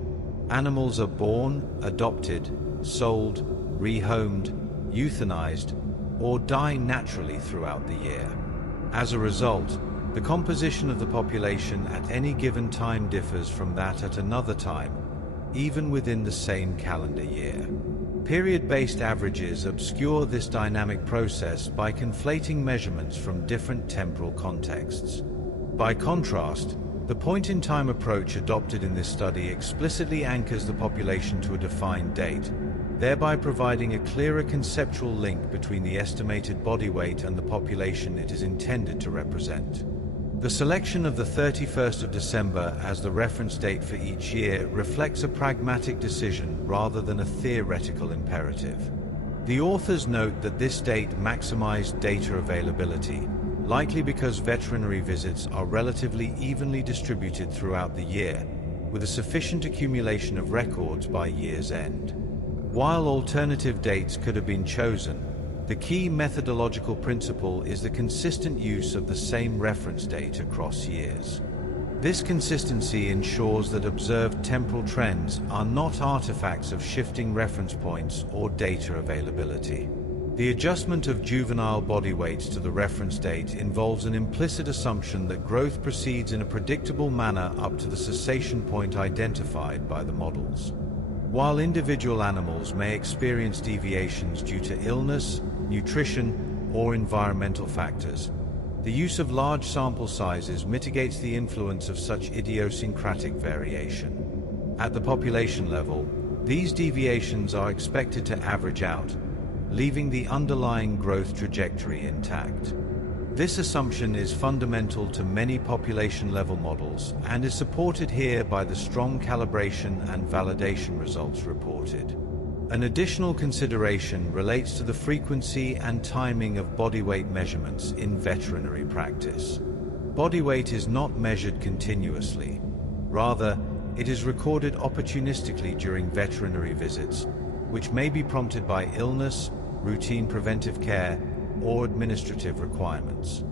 Animals are born, adopted, sold, rehomed, euthanized, or die naturally throughout the year. As a result, the composition of the population at any given time differs from that at another time, even within the same calendar year. Period-based averages obscure this dynamic process by conflating measurements from different temporal contexts. By contrast, the point-in-time approach adopted in this study explicitly anchors the population to a defined date, thereby providing a clearer conceptual link between the estimated body weight and the population it is intended to represent. The selection of the 31st of December as the reference date for each year reflects a pragmatic decision rather than a theoretical imperative. The authors note that this date maximized data availability, likely because veterinary visits are relatively evenly distributed throughout the year, with a sufficient accumulation of records by year's end. While alternative dates could have been chosen, the key methodological principle is the consistent use of the same reference date across years. This consistency ensures that observed temporal trends are not artifacts of shifting reference points or data availability. The adjustment of juvenile body weights to the reference date involves an implicit assumption that growth proceeds in a predictable manner up to the cessation point identified by the models. While individual animals may experience deviations due to illness, nutrition, or environmental factors, the use of large sample sizes mitigates the influence of such idiosyncratic variation. At the population level, these deviations are expected to average out, leaving the underlying growth trajectory intact. This assumption is fundamental to many population-level models and is supported here by the strong calibration and validation results reported. An additional consideration relates to the frequency and timing of body weight measurements in veterinary practice. Body weight is not measured continuously. Rather, it is recorded opportunistically during veterinary visits, which may be prompted by illness, routine preventive care, or administrative requirements.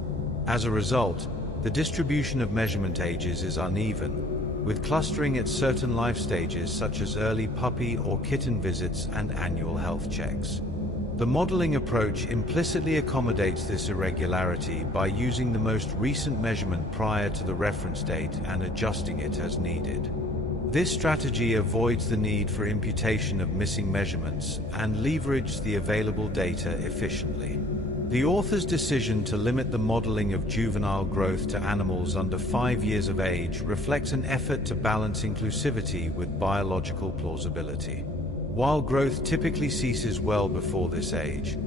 As a result, the distribution of measurement ages is uneven, with clustering at certain life stages such as early puppy or kitten visits and annual health checks. The modeling approach implicitly accommodates this irregularity by using the most recent measurement prior to the reference date and adjusting it as needed. This strategy avoids the need for imputation of missing measurements and leverages the available data efficiently. The author's decision to limit the modeling of juvenile growth to animals under 5 years of age reflects an effort to balance inclusivity with biological plausibility. While growth typically ceases well before this age,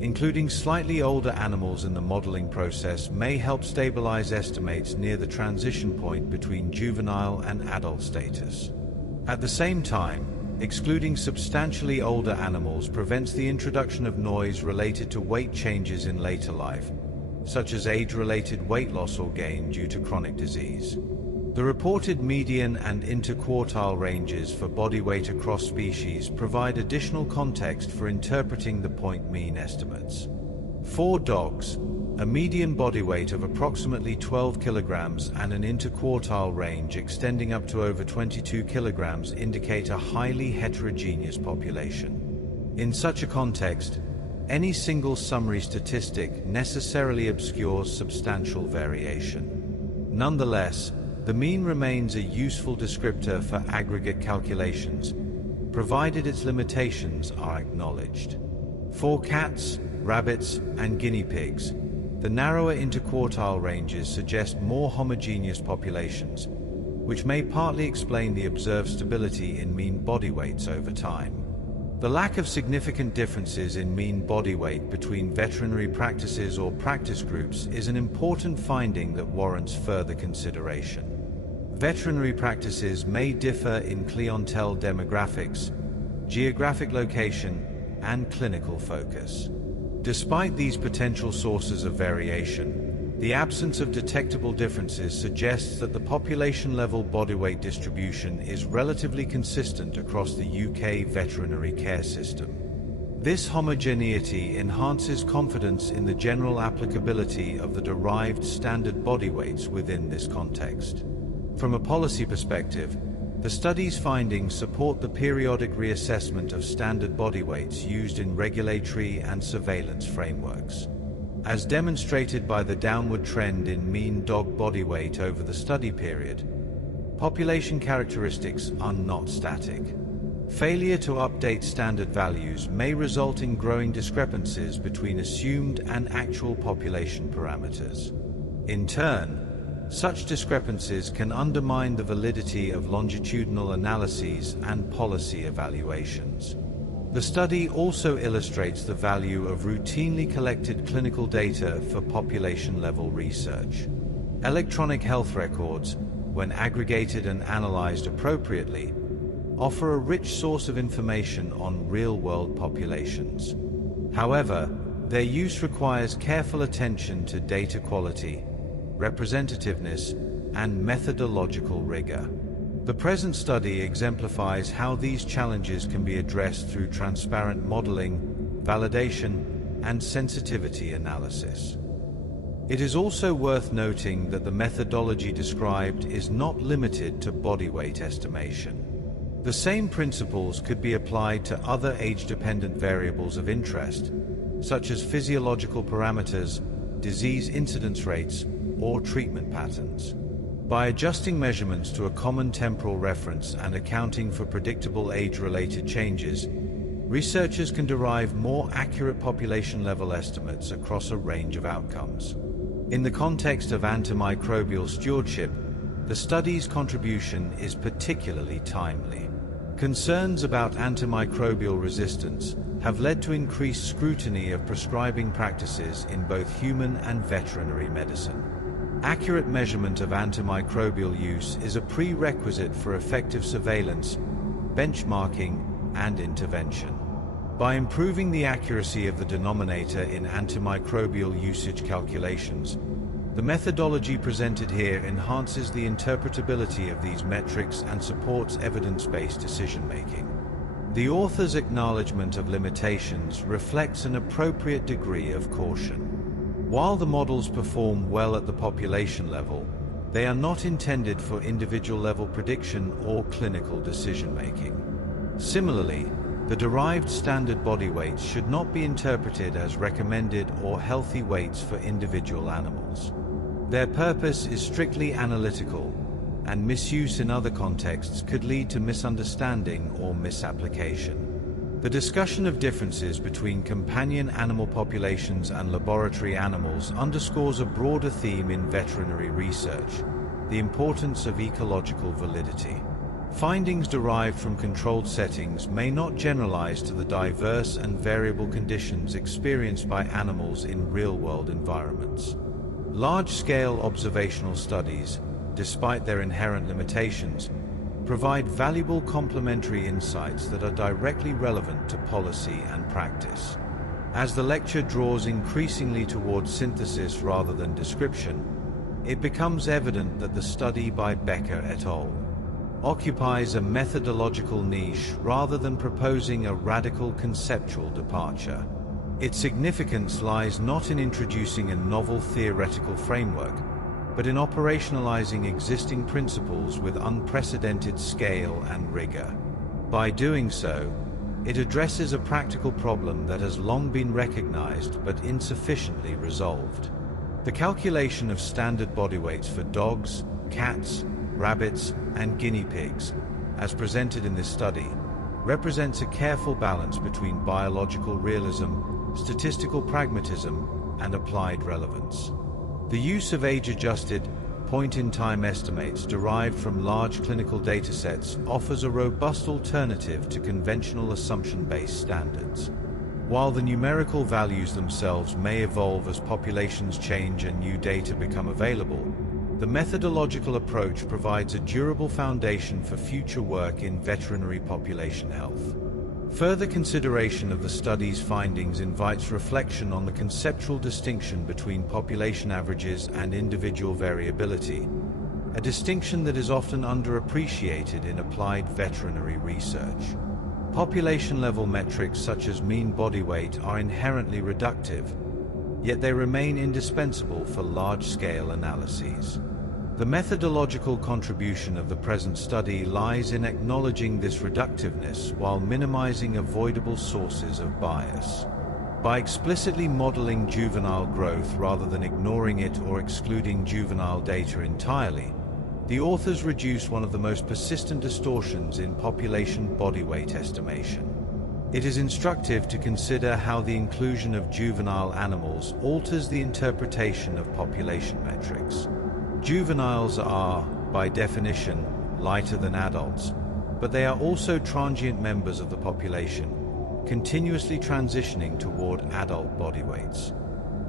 including slightly older animals in the modeling process may help stabilize estimates near the transition point between juvenile and adult status. At the same time, excluding substantially older animals prevents the introduction of noise related to weight changes in later life, such as age-related weight loss or gain due to chronic disease. The reported median and interquartile ranges for body weight across species provide additional context for interpreting the point mean estimates. For dogs, a median body weight of approximately 12 kilograms and an interquartile range extending up to over 22 kilograms indicate a highly heterogeneous population. In such a context, any single summary statistic necessarily obscures substantial variation. Nonetheless, the mean remains a useful descriptor for aggregate calculations, provided its limitations are acknowledged. For cats, rabbits, and guinea pigs, the narrower interquartile ranges suggest more homogeneous populations, which may partly explain the observed stability in mean body weights over time. The lack of significant differences in mean body weight between veterinary practices or practice groups is an important finding that warrants further consideration. Veterinary practices may differ in clientele demographics, geographic location, and clinical focus. Despite these potential sources of variation, the absence of detectable differences suggests that the population-level body weight distribution is relatively consistent across the UK veterinary care system. This homogeneity enhances confidence in the general applicability of the derived standard body weights within this context. From a policy perspective, the study's findings support the periodic reassessment of standard body weights used in regulatory and surveillance frameworks. As demonstrated by the downward trend in mean dog body weight over the study period, population characteristics are not static. Failure to update standard values may result in growing discrepancies between assumed and actual population parameters. In turn, such discrepancies can undermine the validity of longitudinal analyses and policy evaluations. The study also illustrates the value of routinely collected clinical data for population-level research. Electronic health records, when aggregated and analyzed appropriately, offer a rich source of information on real-world populations. However, their use requires careful attention to data quality, representativeness, and methodological rigor. The present study exemplifies how these challenges can be addressed through transparent modeling, validation, and sensitivity analysis. It is also worth noting that the methodology described is not limited to body weight estimation. The same principles could be applied to other age-dependent variables of interest, such as physiological parameters, disease incidence rates, or treatment patterns. By adjusting measurements to a common temporal reference and accounting for predictable age-related changes, researchers can derive more accurate population-level estimates across a range of outcomes. In the context of antimicrobial stewardship, the study's contribution is particularly timely. Concerns about antimicrobial resistance have led to increased scrutiny of prescribing practices in both human and veterinary medicine. Accurate measurement of antimicrobial use is a prerequisite for effective surveillance, benchmarking, and intervention. By improving the accuracy of the denominator in antimicrobial usage calculations, the methodology presented here enhances the interpretability of these metrics and supports evidence-based decision-making. The author's acknowledgement of limitations reflects an appropriate degree of caution. While the models perform well at the population level, they are not intended for individual-level prediction or clinical decision-making. Similarly, the derived standard body weights should not be interpreted as recommended or healthy weights for individual animals. Their purpose is strictly analytical, and misuse in other contexts could lead to misunderstanding or misapplication. The discussion of differences between companion animal populations and laboratory animals underscores a broader theme in veterinary research: the importance of ecological validity. Findings derived from controlled settings may not generalize to the diverse and variable conditions experienced by animals in real-world environments. Large-scale observational studies, despite their inherent limitations, provide valuable complementary insights that are directly relevant to policy and practice. As the lecture draws increasingly towards synthesis rather than description, it becomes evident that the study by Becker et al. Occupies a methodological niche rather than proposing a radical conceptual departure. Its significance lies not in introducing a novel theoretical framework, but in operationalizing existing principles with unprecedented scale and rigor. By doing so, it addresses a practical problem that has long been recognized but insufficiently resolved. The calculation of standard body weights for dogs, cats, rabbits, and guinea pigs, as presented in this study, represents a careful balance between biological realism, statistical pragmatism, and applied relevance. The use of age-adjusted, point-in-time estimates derived from large clinical datasets offers a robust alternative to conventional assumption-based standards. While the numerical values themselves may evolve as populations change and new data become available, the methodological approach provides a durable foundation for future work in veterinary population health. Further consideration of the study's findings invites reflection on the conceptual distinction between population averages and individual variability, a distinction that is often underappreciated in applied veterinary research. Population-level metrics such as mean body weight are inherently reductive, yet they remain indispensable for large-scale analyses. The methodological contribution of the present study lies in acknowledging this reductiveness while minimizing avoidable sources of bias. By explicitly modeling juvenile growth rather than ignoring it or excluding juvenile data entirely, the authors reduce one of the most persistent distortions in population body weight estimation. It is instructive to consider how the inclusion of juvenile animals alters the interpretation of population metrics. Juveniles are, by definition, lighter than adults, but they are also transient members of the population, continuously transitioning toward adult body weights.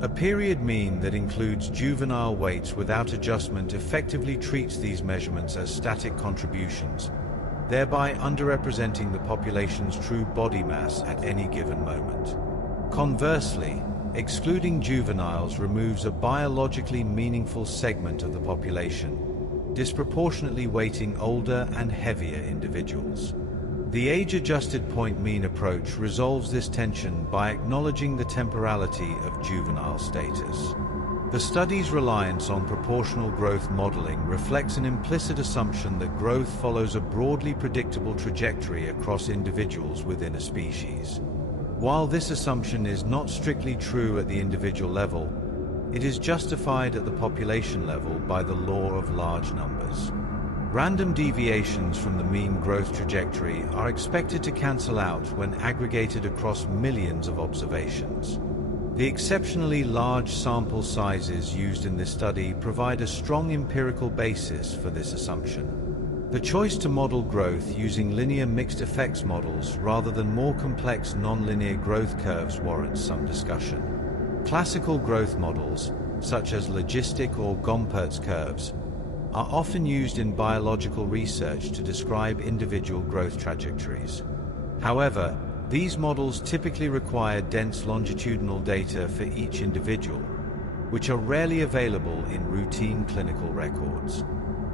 A period mean that includes juvenile weights without adjustment effectively treats these measurements as static contributions, thereby underrepresenting the population's true body mass at any given moment. Conversely, excluding juveniles removes a biologically meaningful segment of the population, disproportionately weighting older and heavier individuals. The age-adjusted point mean approach resolves this tension by acknowledging the temporality of juvenile status. The study's reliance on proportional growth modeling reflects an implicit assumption that growth follows a broadly predictable trajectory across individuals within a species. While this assumption is not strictly true at the individual level, it is justified at the population level by the law of large numbers. Random deviations from the mean growth trajectory are expected to cancel out when aggregated across millions of observations. The exceptionally large sample sizes used in this study provide a strong empirical basis for this assumption. The choice to model growth using linear mixed effects models rather than more complex nonlinear growth curves warrants some discussion. Classical growth models, such as logistic or Gompertz curves, are often used in biological research to describe individual growth trajectories. However, these models typically require dense longitudinal data for each individual, which are rarely available in routine clinical records.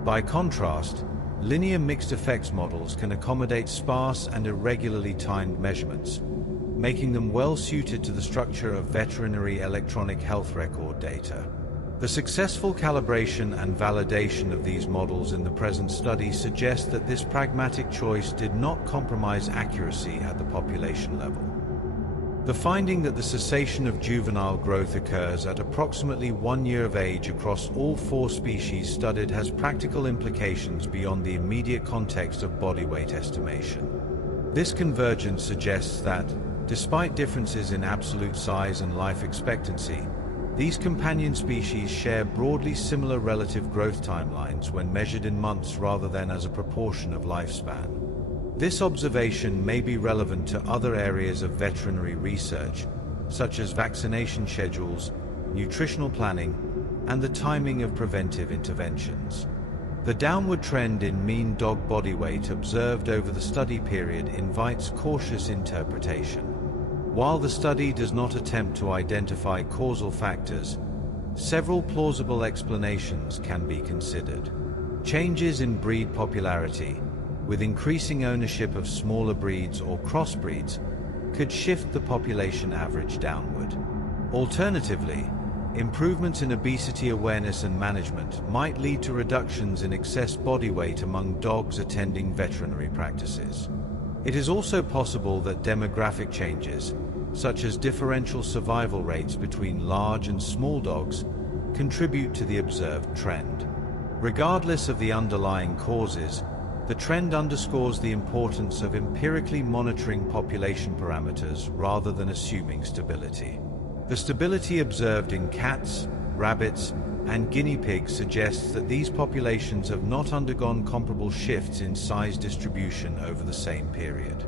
By contrast, linear mixed effects models can accommodate sparse and irregularly timed measurements, making them well suited to the structure of veterinary electronic health record data. The successful calibration and validation of these models in the present study suggests that this pragmatic choice did not compromise accuracy at the population level. The finding that the cessation of juvenile growth occurs at approximately 1 year of age across all 4 species studied has practical implications beyond the immediate context of body weight estimation. This convergence suggests that, despite differences in absolute size and life expectancy, these companion species share broadly similar relative growth timelines when measured in months rather than as a proportion of lifespan. This observation may be relevant to other areas of veterinary research, such as vaccination schedules, nutritional planning, and the timing of preventive interventions. The downward trend in mean dog body weight observed over the study period invites cautious interpretation. While the study does not attempt to identify causal factors, several plausible explanations can be considered. Changes in breed popularity, with increasing ownership of smaller breeds or crossbreeds, could shift the population average downward. Alternatively, improvements in obesity awareness and management might lead to reductions in excess body weight among dogs attending veterinary practices. It is also possible that demographic changes, such as differential survival rates between large and small dogs, contribute to the observed trend. Regardless of the underlying causes, the trend underscores the importance of empirically monitoring population parameters rather than assuming stability. The stability observed in cats, rabbits, and guinea pigs suggests that these populations have not undergone comparable shifts in size distribution over the same period.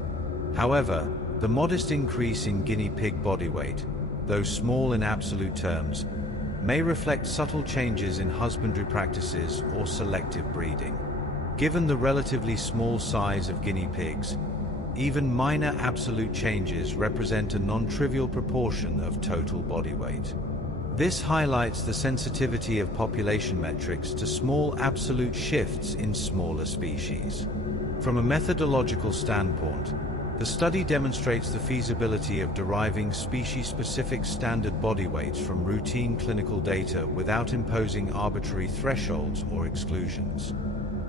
However, the modest increase in guinea pig body weight, though small in absolute terms, may reflect subtle changes in husbandry practices or selective breeding. Given the relatively small size of guinea pigs, even minor absolute changes represent a non-trivial proportion of total body weight. This highlights the sensitivity of population metrics to small absolute shifts in smaller species. From a methodological standpoint, the study demonstrates the feasibility of deriving species-specific standard body weights from routine clinical data without imposing arbitrary thresholds or exclusions.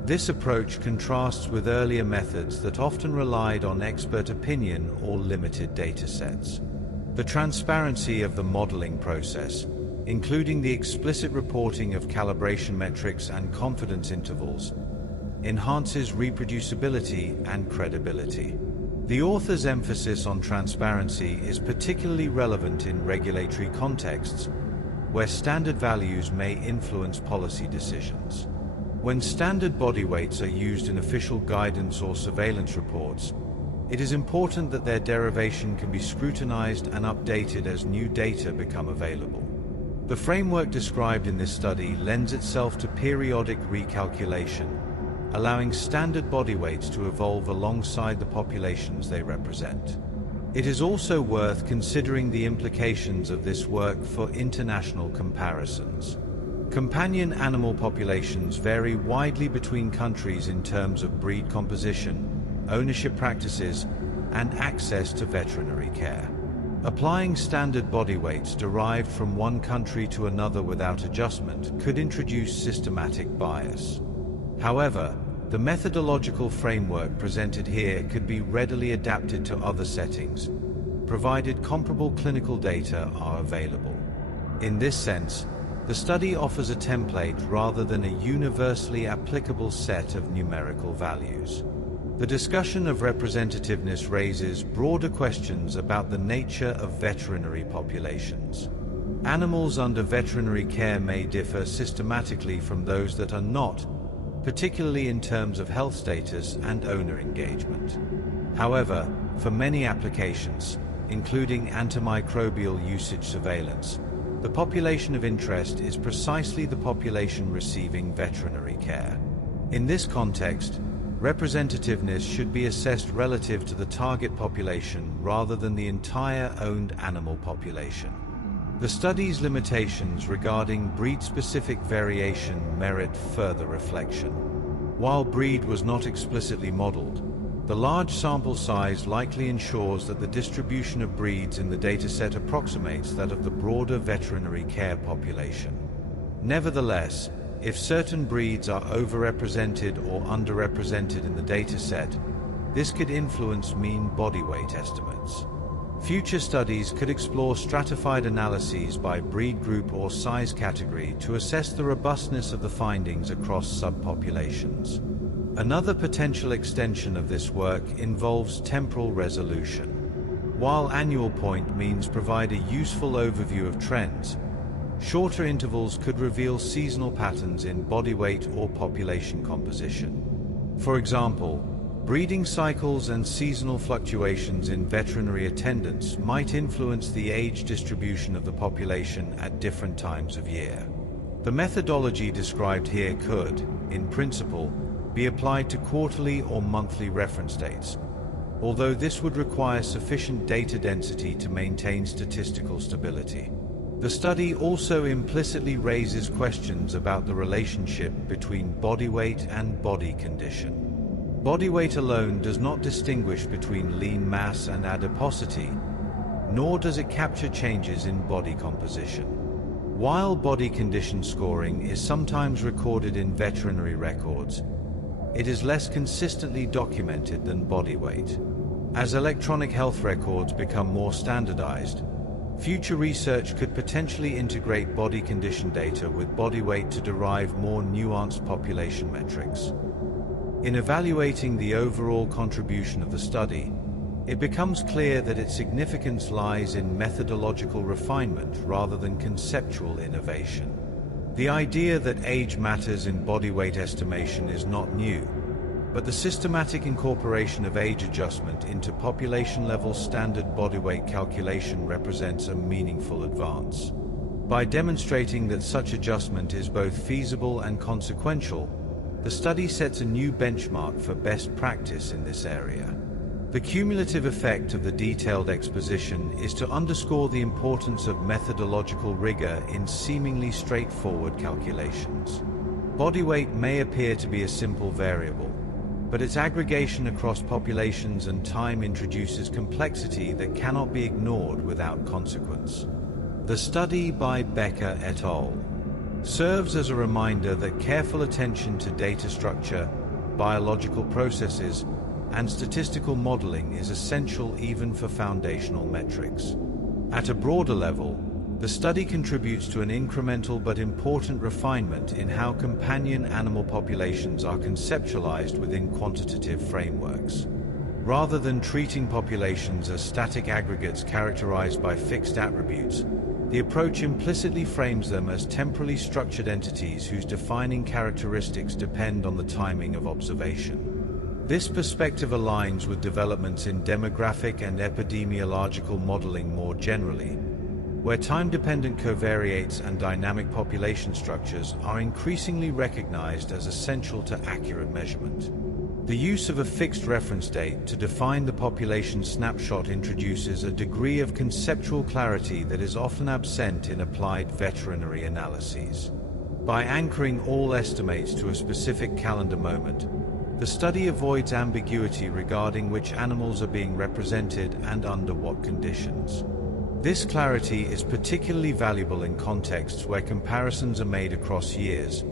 This approach contrasts with earlier methods that often relied on expert opinion or limited data sets. The transparency of the modeling process, including the explicit reporting of calibration metrics and confidence intervals, enhances reproducibility and credibility. The author's emphasis on transparency is particularly relevant in regulatory contexts, where standard values may influence policy decisions. When standard body weights are used in official guidance or surveillance reports, it is important that their derivation can be scrutinized and updated as new data become available. The framework described in this study lends itself to periodic recalculation, allowing standard body weights to evolve alongside the populations they represent. It is also worth considering the implications of this work for international comparisons. Companion animal populations vary widely between countries in terms of breed composition, ownership practices, and access to veterinary care. Applying standard body weights derived from one country to another without adjustment could introduce systematic bias. However, the methodological framework presented here could be readily adapted to other settings, provided comparable clinical data are available. In this sense, the study offers a template rather than a universally applicable set of numerical values. The discussion of representativeness raises broader questions about the nature of veterinary populations. Animals under veterinary care may differ systematically from those that are not, particularly in terms of health status and owner engagement. However, for many applications, including antimicrobial usage surveillance, the population of interest is precisely the population receiving veterinary care. In this context, representativeness should be assessed relative to the target population rather than the entire owned animal population. The study's limitations regarding breed-specific variation merit further reflection. While breed was not explicitly modeled, the large sample size likely ensures that the distribution of breeds in the dataset approximates that of the broader veterinary care population. Nevertheless, if certain breeds are overrepresented or underrepresented in the dataset, this could influence mean body weight estimates. Future studies could explore stratified analyses by breed group or size category to assess the robustness of the findings across subpopulations. Another potential extension of this work involves temporal resolution. While annual point means provide a useful overview of trends, shorter intervals could reveal seasonal patterns in body weight or population composition. For example, breeding cycles and seasonal fluctuations in veterinary attendance might influence the age distribution of the population at different times of year. The methodology described here could, in principle, be applied to quarterly or monthly reference dates, although this would require sufficient data density to maintain statistical stability. The study also implicitly raises questions about the relationship between body weight and body condition. Body weight alone does not distinguish between lean mass and adiposity, nor does it capture changes in body composition. While body condition scoring is sometimes recorded in veterinary records, it is less consistently documented than body weight. As electronic health records become more standardized, future research could potentially integrate body condition data with body weight to derive more nuanced population metrics. In evaluating the overall contribution of the study, it becomes clear that its significance lies in methodological refinement rather than conceptual innovation. The idea that age matters in body weight estimation is not new, but the systematic incorporation of age adjustment into population-level standard body weight calculation represents a meaningful advance. By demonstrating that such adjustment is both feasible and consequential, the study sets a new benchmark for best practice in this area. The cumulative effect of the detailed exposition is to underscore the importance of methodological rigor in seemingly straightforward calculations. Body weight may appear to be a simple variable, but its aggregation across populations and time introduces complexity that cannot be ignored without consequence. The study by Becker et al. Serves as a reminder that careful attention to data structure, biological processes, and statistical modeling is essential even for foundational metrics. At a broader level, the study contributes to an incremental but important refinement in how companion animal populations are conceptualized within quantitative frameworks. Rather than treating populations as static aggregates characterized by fixed attributes, the approach implicitly frames them as temporally structured entities whose defining characteristics depend on the timing of observation. This perspective aligns with developments in demographic and epidemiological modeling more generally, where time-dependent covariates and dynamic population structures are increasingly recognized as essential to accurate measurement. The use of a fixed reference date to define the population snapshot introduces a degree of conceptual clarity that is often absent in applied veterinary analyses. By anchoring all estimates to a specific calendar moment, the study avoids ambiguity regarding which animals are being represented and under what conditions. This clarity is particularly valuable in contexts where comparisons are made across years,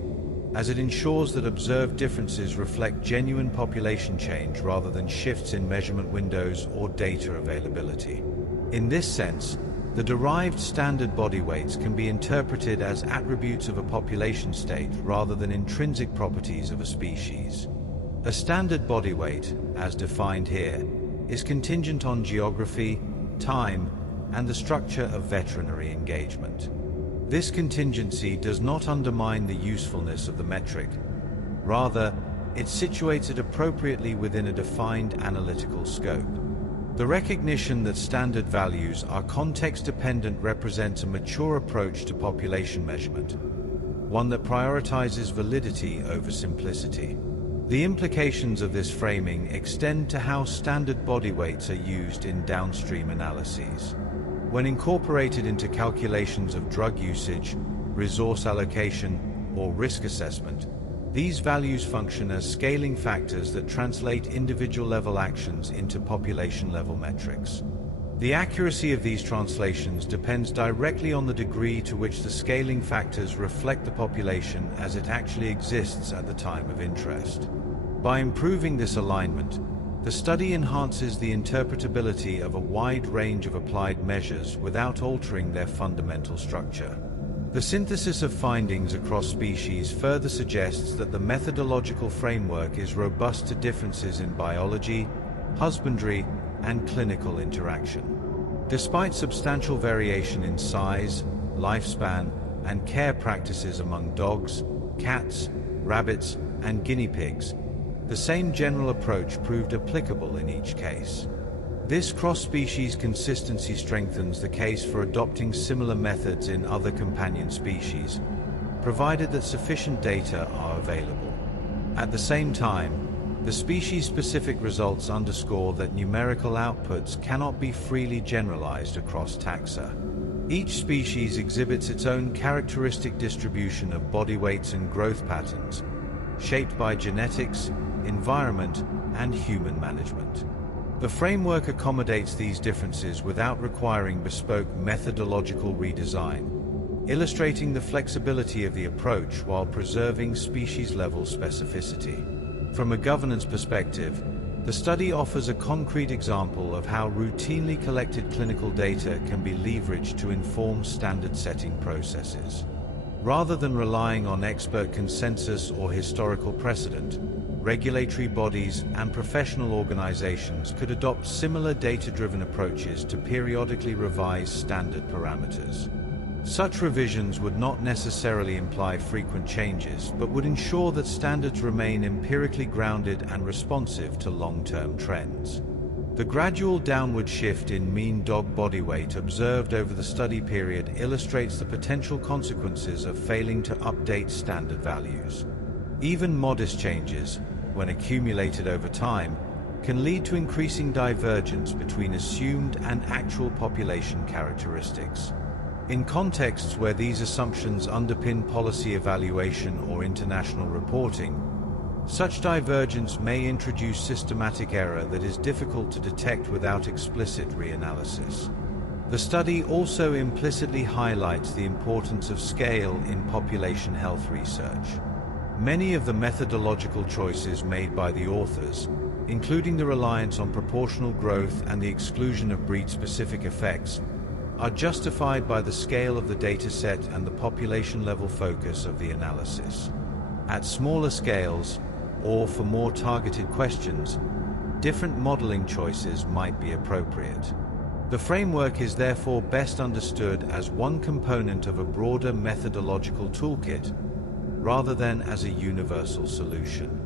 as it ensures that observed differences reflect genuine population change rather than shifts in measurement windows or data availability. In this sense, the derived standard body weights can be interpreted as attributes of a population state rather than intrinsic properties of a species. A standard body weight, as defined here, is contingent on geography, time, and the structure of veterinary engagement. This contingency does not undermine the usefulness of the metric. Rather, it situates it appropriately within a defined analytical scope. The recognition that standard values are context-dependent represents a mature approach to population measurement, one that prioritizes validity over simplicity. The implications of this framing extend to how standard body weights are used in downstream analyses. When incorporated into calculations of drug usage, resource allocation, or risk assessment, these values function as scaling factors that translate individual-level actions into population-level metrics. The accuracy of these translations depends directly on the degree to which the scaling factors reflect the population as it actually exists at the time of interest. By improving this alignment, the study enhances the interpretability of a wide range of applied measures without altering their fundamental structure. The synthesis of findings across species further suggests that the methodological framework is robust to differences in biology, husbandry, and clinical interaction. Despite substantial variation in size, lifespan, and care practices among dogs, cats, rabbits, and guinea pigs, the same general approach proved applicable in each case. This cross-species consistency strengthens the case for adopting similar methods in other companion species, provided that sufficient data are available. At the same time, the species-specific results underscore that numerical outputs cannot be freely generalized across taxa. Each species exhibits its own characteristic distribution of body weights and growth patterns, shaped by genetics, environment, and human management. The framework accommodates these differences without requiring bespoke methodological redesign, illustrating the flexibility of the approach while preserving species-level specificity. From a governance perspective, the study offers a concrete example of how routinely collected clinical data can be leveraged to inform standard-setting processes. Rather than relying on expert consensus or historical precedent, regulatory bodies and professional organizations could adopt similar data-driven approaches to periodically revise standard parameters. Such revisions would not necessarily imply frequent changes, but would ensure that standards remain empirically grounded and responsive to long-term trends. The gradual downward shift in mean dog body weight observed over the study period illustrates the potential consequences of failing to update standard values. Even modest changes, when accumulated over time, can lead to increasing divergence between assumed and actual population characteristics. In contexts where these assumptions underpin policy evaluation or international reporting, such divergence may introduce systematic error that is difficult to detect without explicit reanalysis. The study also implicitly highlights the importance of scale in population health research. Many of the methodological choices made by the authors, including the reliance on proportional growth and the exclusion of breed-specific effects, are justified by the scale of the dataset and the population-level focus of the analysis. At smaller scales, or for more targeted questions, different modeling choices might be appropriate. The framework is therefore best understood as one component of a broader methodological toolkit, rather than as a universal solution.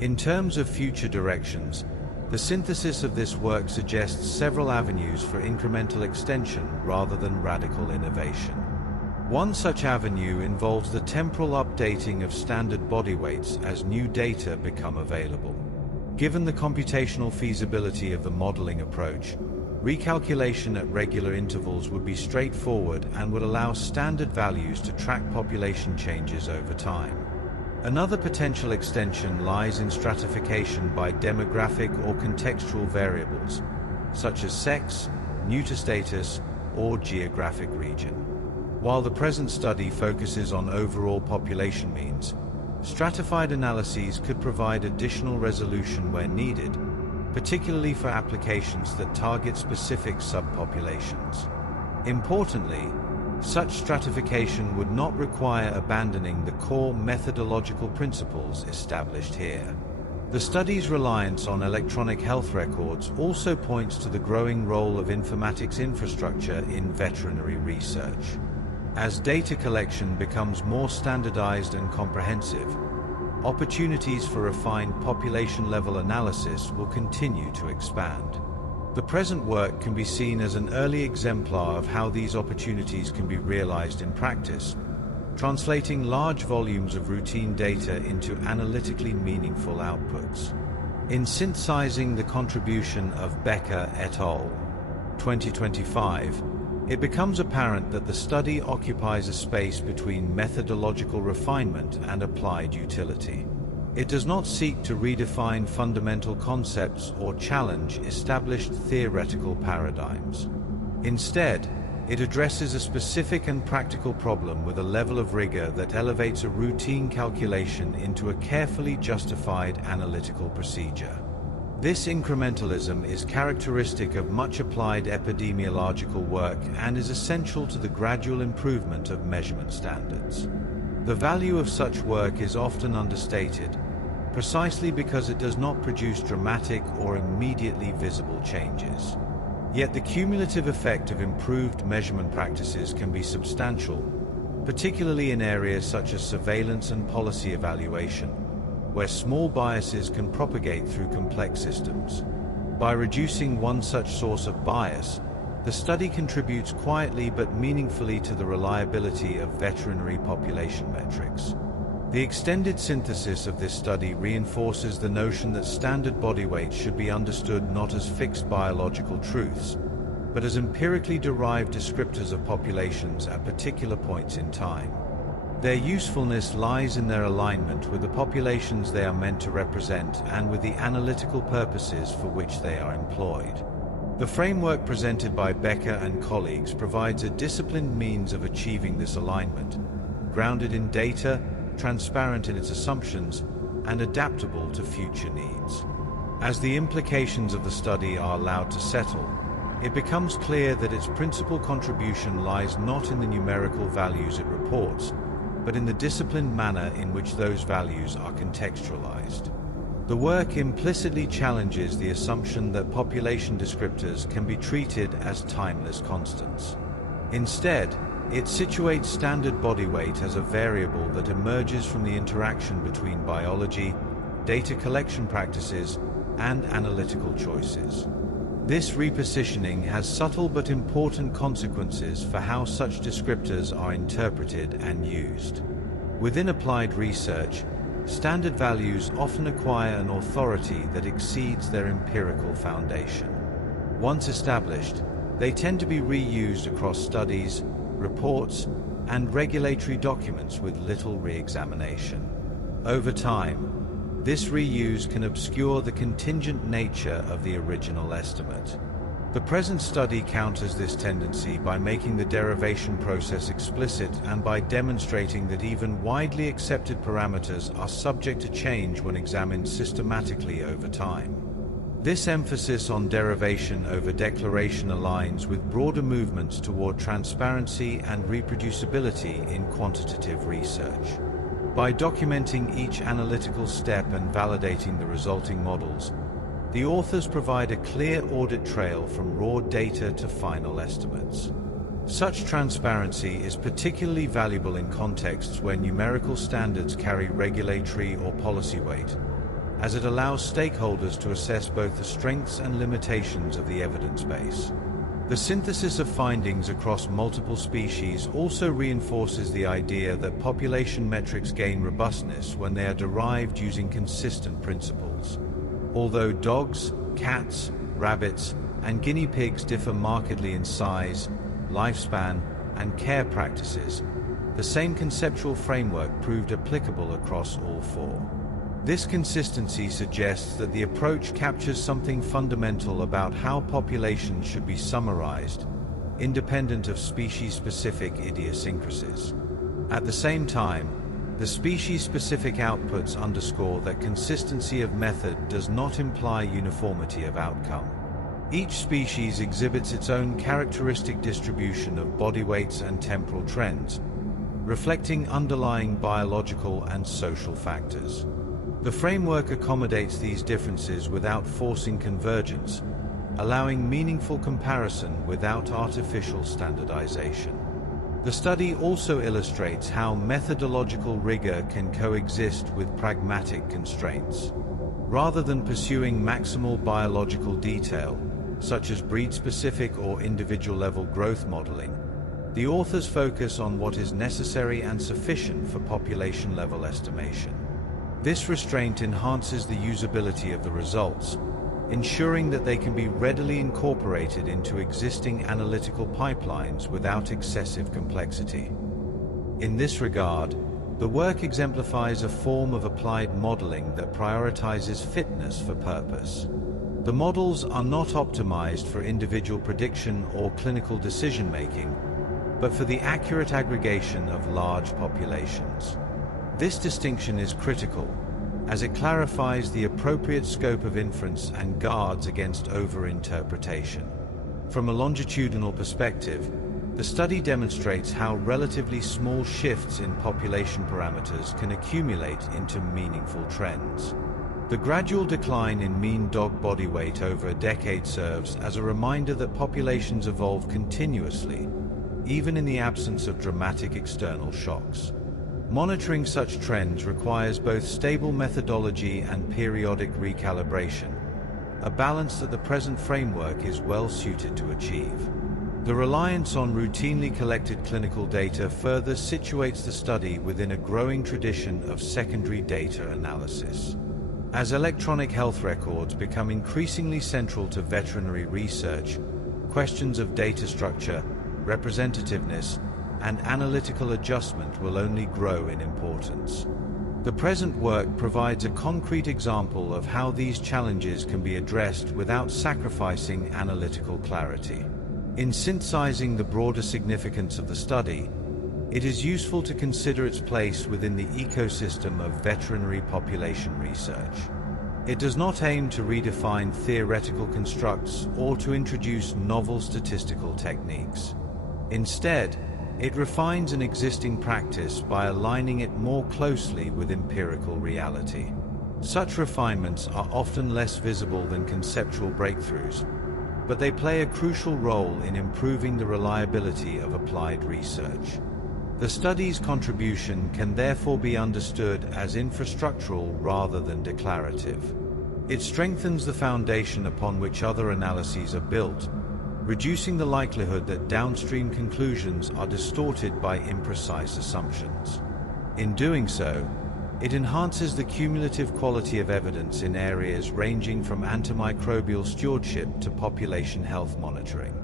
In terms of future directions, The synthesis of this work suggests several avenues for incremental extension rather than radical innovation. One such avenue involves the temporal updating of standard body weights as new data become available. Given the computational feasibility of the modeling approach, recalculation at regular intervals would be straightforward and would allow standard values to track population changes over time. Another potential extension lies in stratification by demographic or contextual variables, such as sex, neuter status, or geographic region. While the present study focuses on overall population means, stratified analyses could provide additional resolution where needed, particularly for applications that target specific subpopulations. Importantly, such stratification would not require abandoning the core methodological principles established here. The study's reliance on electronic health records also points to the growing role of informatics infrastructure in veterinary research. As data collection becomes more standardized and comprehensive, opportunities for refined population-level analysis will continue to expand. The present work can be seen as an early exemplar of how these opportunities can be realized in practice, translating large volumes of routine data into analytically meaningful outputs. In synthesizing the contribution of Becker et al. 2025, it becomes apparent that the study occupies a space between methodological refinement and applied utility. It does not seek to redefine fundamental concepts or challenge established theoretical paradigms. Instead, it addresses a specific and practical problem with a level of rigor that elevates a routine calculation into a carefully justified analytical procedure. This incrementalism is characteristic of much applied epidemiological work and is essential to the gradual improvement of measurement standards. The value of such work is often understated, precisely because it does not produce dramatic or immediately visible changes. Yet the cumulative effect of improved measurement practices can be substantial, particularly in areas such as surveillance and policy evaluation, where small biases can propagate through complex systems. By reducing one such source of bias, the study contributes quietly but meaningfully to the reliability of veterinary population metrics. The extended synthesis of this study reinforces the notion that standard body weights should be understood not as fixed biological truths, but as empirically derived descriptors of populations at particular points in time. Their usefulness lies in their alignment with the populations they are meant to represent and with the analytical purposes for which they are employed. The framework presented by Becker and colleagues provides a disciplined means of achieving this alignment, grounded in data, transparent in its assumptions, and adaptable to future needs. As the implications of the study are allowed to settle, it becomes clear that its principal contribution lies not in the numerical values it reports, but in the disciplined manner in which those values are contextualized. The work implicitly challenges the assumption that population descriptors can be treated as timeless constants. Instead, it situates standard body weight as a variable that emerges from the interaction between biology, data collection practices, and analytical choices. This repositioning has subtle but important consequences for how such descriptors are interpreted and used. Within applied research, standard values often acquire an authority that exceeds their empirical foundation. Once established, they tend to be reused across studies, reports, and regulatory documents with little re-examination. Over time, this reuse can obscure the contingent nature of the original estimate. The present study counters this tendency by making the derivation process explicit and by demonstrating that even widely accepted parameters are subject to change when examined systematically over time. This emphasis on derivation over declaration aligns with broader movements toward transparency and reproducibility in quantitative research. By documenting each analytical step and validating the resulting models, the authors provide a clear audit trail from raw data to final estimates. Such transparency is particularly valuable in contexts where numerical standards carry regulatory or policy weight, as it allows stakeholders to assess both the strengths and limitations of the evidence base. The synthesis of findings across multiple species also reinforces the idea that population metrics gain robustness when they are derived using consistent principles. Although dogs, cats, rabbits, and guinea pigs differ markedly in size, lifespan, and care practices, the same conceptual framework proved applicable across all four. This consistency suggests that the approach captures something fundamental about how populations should be summarized, independent of species-specific idiosyncrasies. At the same time, the species-specific outputs underscore that consistency of method does not imply uniformity of outcome. Each species exhibits its own characteristic distribution of body weights and temporal trends, reflecting underlying biological and social factors. The framework accommodates these differences without forcing convergence, allowing meaningful comparison without artificial standardization. The study also illustrates how methodological rigor can coexist with pragmatic constraints. Rather than pursuing maximal biological detail, such as breed-specific or individual-level growth modeling, the authors focus on what is necessary and sufficient for population-level estimation. This restraint enhances the usability of the results, ensuring that they can be readily incorporated into existing analytical pipelines without excessive complexity. In this regard, the work exemplifies a form of applied modeling that prioritizes fitness for purpose. The models are not optimized for individual prediction or clinical decision-making, but for the accurate aggregation of large populations. This distinction is critical, as it clarifies the appropriate scope of inference and guards against overinterpretation. From a longitudinal perspective, the study demonstrates how relatively small shifts in population parameters can accumulate into meaningful trends. The gradual decline in mean dog body weight over a decade serves as a reminder that populations evolve continuously, even in the absence of dramatic external shocks. Monitoring such trends requires both stable methodology and periodic recalibration, a balance that the present framework is well suited to achieve. The reliance on routinely collected clinical data further situates the study within a growing tradition of secondary data analysis. As electronic health records become increasingly central to veterinary research, questions of data structure, representativeness, and analytical adjustment will only grow in importance. The present work provides a concrete example of how these challenges can be addressed without sacrificing analytical clarity. In synthesizing the broader significance of the study, it is useful to consider its place within the ecosystem of veterinary population research. It does not aim to redefine theoretical constructs or to introduce novel statistical techniques. Instead, it refines an existing practice by aligning it more closely with empirical reality. Such refinements are often less visible than conceptual breakthroughs, but they play a crucial role in improving the reliability of applied research. The study's contribution can therefore be understood as infrastructural rather than declarative. It strengthens the foundation upon which other analyses are built, reducing the likelihood that downstream conclusions are distorted by imprecise assumptions. In doing so, it enhances the cumulative quality of evidence in areas ranging from antimicrobial stewardship to population health monitoring.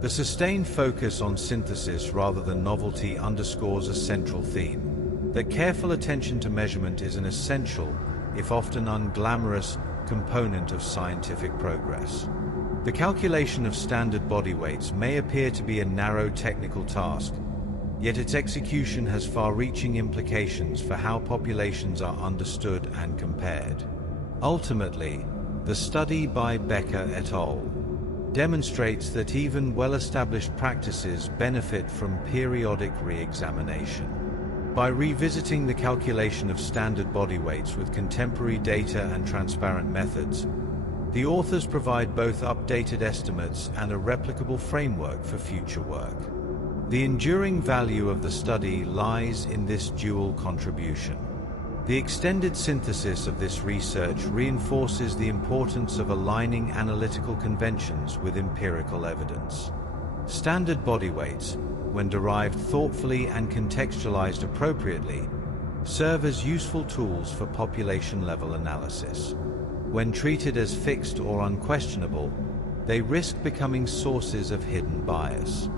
The sustained focus on synthesis rather than novelty underscores a central theme, that careful attention to measurement is an essential, if often unglamorous, component of scientific progress. The calculation of standard body weights may appear to be a narrow technical task, yet its execution has far-reaching implications for how populations are understood and compared. Ultimately, the study by Becker et al. Demonstrates that even well-established practices benefit from periodic re-examination. By revisiting the calculation of standard body weights with contemporary data and transparent methods, the authors provide both updated estimates and a replicable framework for future work. The enduring value of the study lies in this dual contribution. The extended synthesis of this research reinforces the importance of aligning analytical conventions with empirical evidence. Standard body weights, when derived thoughtfully and contextualized appropriately, serve as useful tools for population-level analysis. When treated as fixed or unquestionable, they risk becoming sources of hidden bias.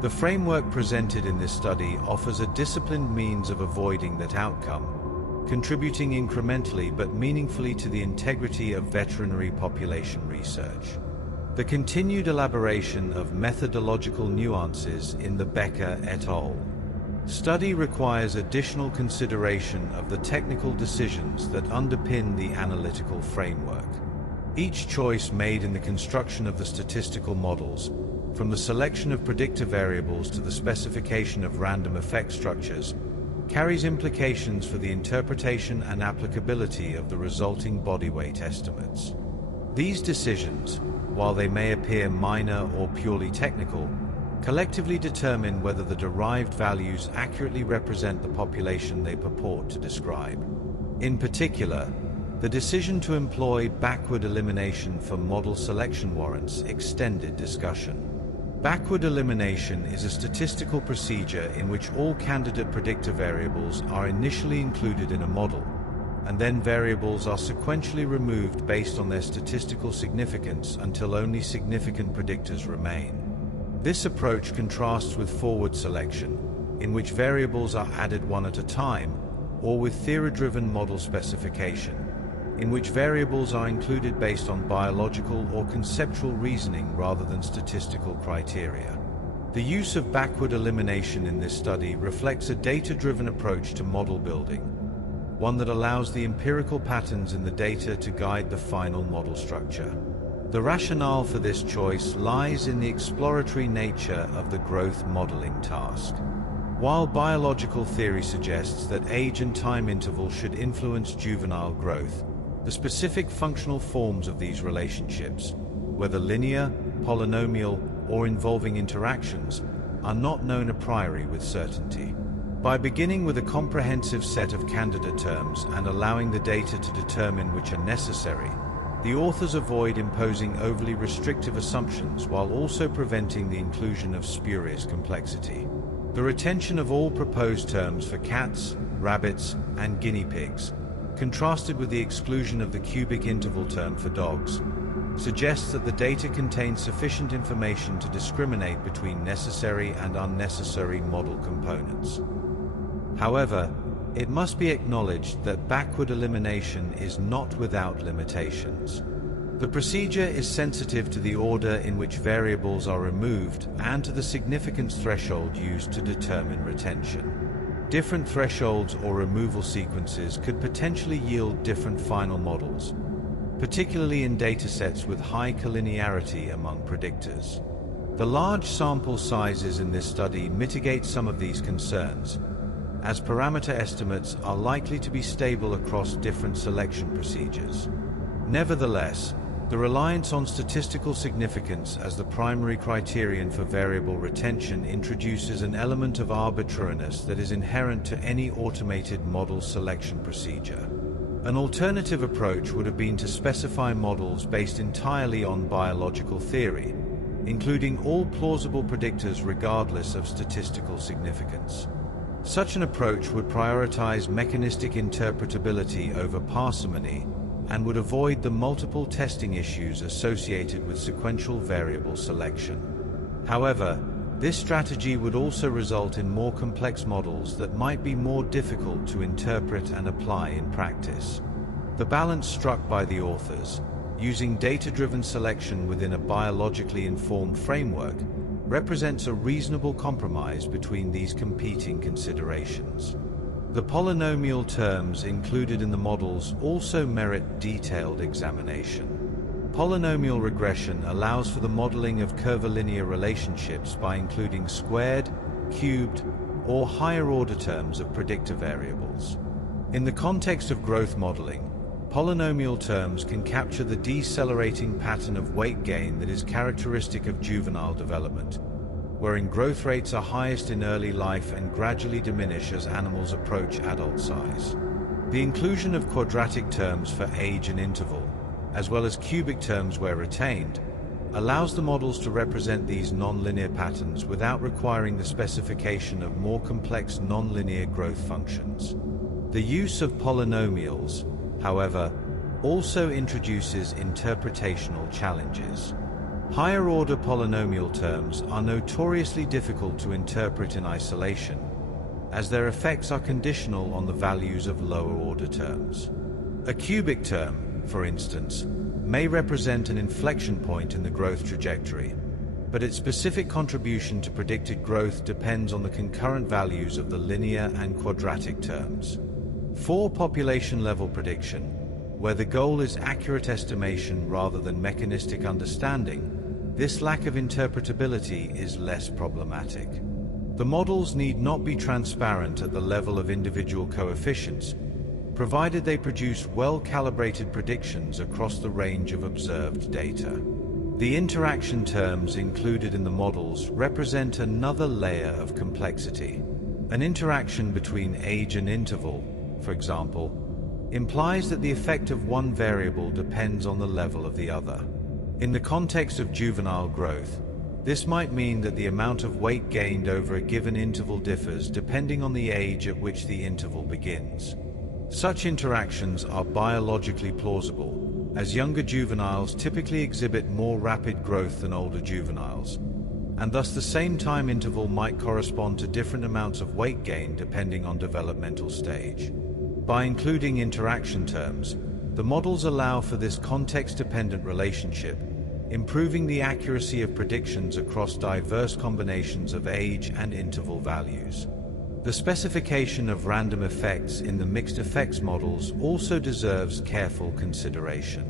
The framework presented in this study offers a disciplined means of avoiding that outcome, contributing incrementally but meaningfully to the integrity of veterinary population research. The continued elaboration of methodological nuances in the Becker et al. Study requires additional consideration of the technical decisions that underpin the analytical framework. Each choice made in the construction of the statistical models, from the selection of predictor variables to the specification of random effect structures, carries implications for the interpretation and applicability of the resulting body weight estimates. These decisions, while they may appear minor or purely technical, collectively determine whether the derived values accurately represent the population they purport to describe. In particular, the decision to employ backward elimination for model selection warrants extended discussion. Backward elimination is a statistical procedure in which all candidate predictor variables are initially included in a model, and then variables are sequentially removed based on their statistical significance until only significant predictors remain. This approach contrasts with forward selection, in which variables are added one at a time, or with theory-driven model specification, in which variables are included based on biological or conceptual reasoning rather than statistical criteria. The use of backward elimination in this study reflects a data-driven approach to model building, one that allows the empirical patterns in the data to guide the final model structure. The rationale for this choice lies in the exploratory nature of the growth modeling task. While biological theory suggests that age and time interval should influence juvenile growth, the specific functional forms of these relationships, whether linear, polynomial, or involving interactions, are not known a priori with certainty. By beginning with a comprehensive set of candidate terms and allowing the data to determine which are necessary, the authors avoid imposing overly restrictive assumptions while also preventing the inclusion of spurious complexity. The retention of all proposed terms for cats, rabbits, and guinea pigs, contrasted with the exclusion of the cubic interval term for dogs, suggests that the data contains sufficient information to discriminate between necessary and unnecessary model components. However, it must be acknowledged that backward elimination is not without limitations. The procedure is sensitive to the order in which variables are removed and to the significance threshold used to determine retention. Different thresholds or removal sequences could potentially yield different final models, particularly in datasets with high collinearity among predictors. The large sample sizes in this study mitigate some of these concerns, as parameter estimates are likely to be stable across different selection procedures. Nevertheless, the reliance on statistical significance as the primary criterion for variable retention introduces an element of arbitrariness that is inherent to any automated model selection procedure. An alternative approach would have been to specify models based entirely on biological theory, including all plausible predictors regardless of statistical significance. Such an approach would prioritize mechanistic interpretability over parsimony and would avoid the multiple testing issues associated with sequential variable selection. However, this strategy would also result in more complex models that might be more difficult to interpret and apply in practice. The balance struck by the authors, using data-driven selection within a biologically informed framework, represents a reasonable compromise between these competing considerations. The polynomial terms included in the models also merit detailed examination. Polynomial regression allows for the modeling of curvilinear relationships by including squared, cubed, or higher-order terms of predictor variables. In the context of growth modeling, polynomial terms can capture the decelerating pattern of weight gain that is characteristic of juvenile development, wherein growth rates are highest in early life and gradually diminish as animals approach adult size. The inclusion of quadratic terms for age and interval, as well as cubic terms where retained, allows the models to represent these nonlinear patterns without requiring the specification of more complex nonlinear growth functions. The use of polynomials, however, also introduces interpretational challenges. Higher-order polynomial terms are notoriously difficult to interpret in isolation, as their effects are conditional on the values of lower-order terms. A cubic term, for instance, may represent an inflection point in the growth trajectory, but its specific contribution to predicted growth depends on the concurrent values of the linear and quadratic terms. For population-level prediction, where the goal is accurate estimation rather than mechanistic understanding, this lack of interpretability is less problematic. The models need not be transparent at the level of individual coefficients, provided they produce well-calibrated predictions across the range of observed data. The interaction terms included in the models represent another layer of complexity. An interaction between age and interval, for example, implies that the effect of one variable depends on the level of the other. In the context of juvenile growth, this might mean that the amount of weight gained over a given interval differs depending on the age at which the interval begins. Such interactions are biologically plausible, as younger juveniles typically exhibit more rapid growth than older juveniles, and thus the same time interval might correspond to different amounts of weight gain depending on developmental stage. By including interaction terms, the models allow for this context-dependent relationship, improving the accuracy of predictions across diverse combinations of age and interval values. The specification of random effects in the mixed effects models also deserves careful consideration.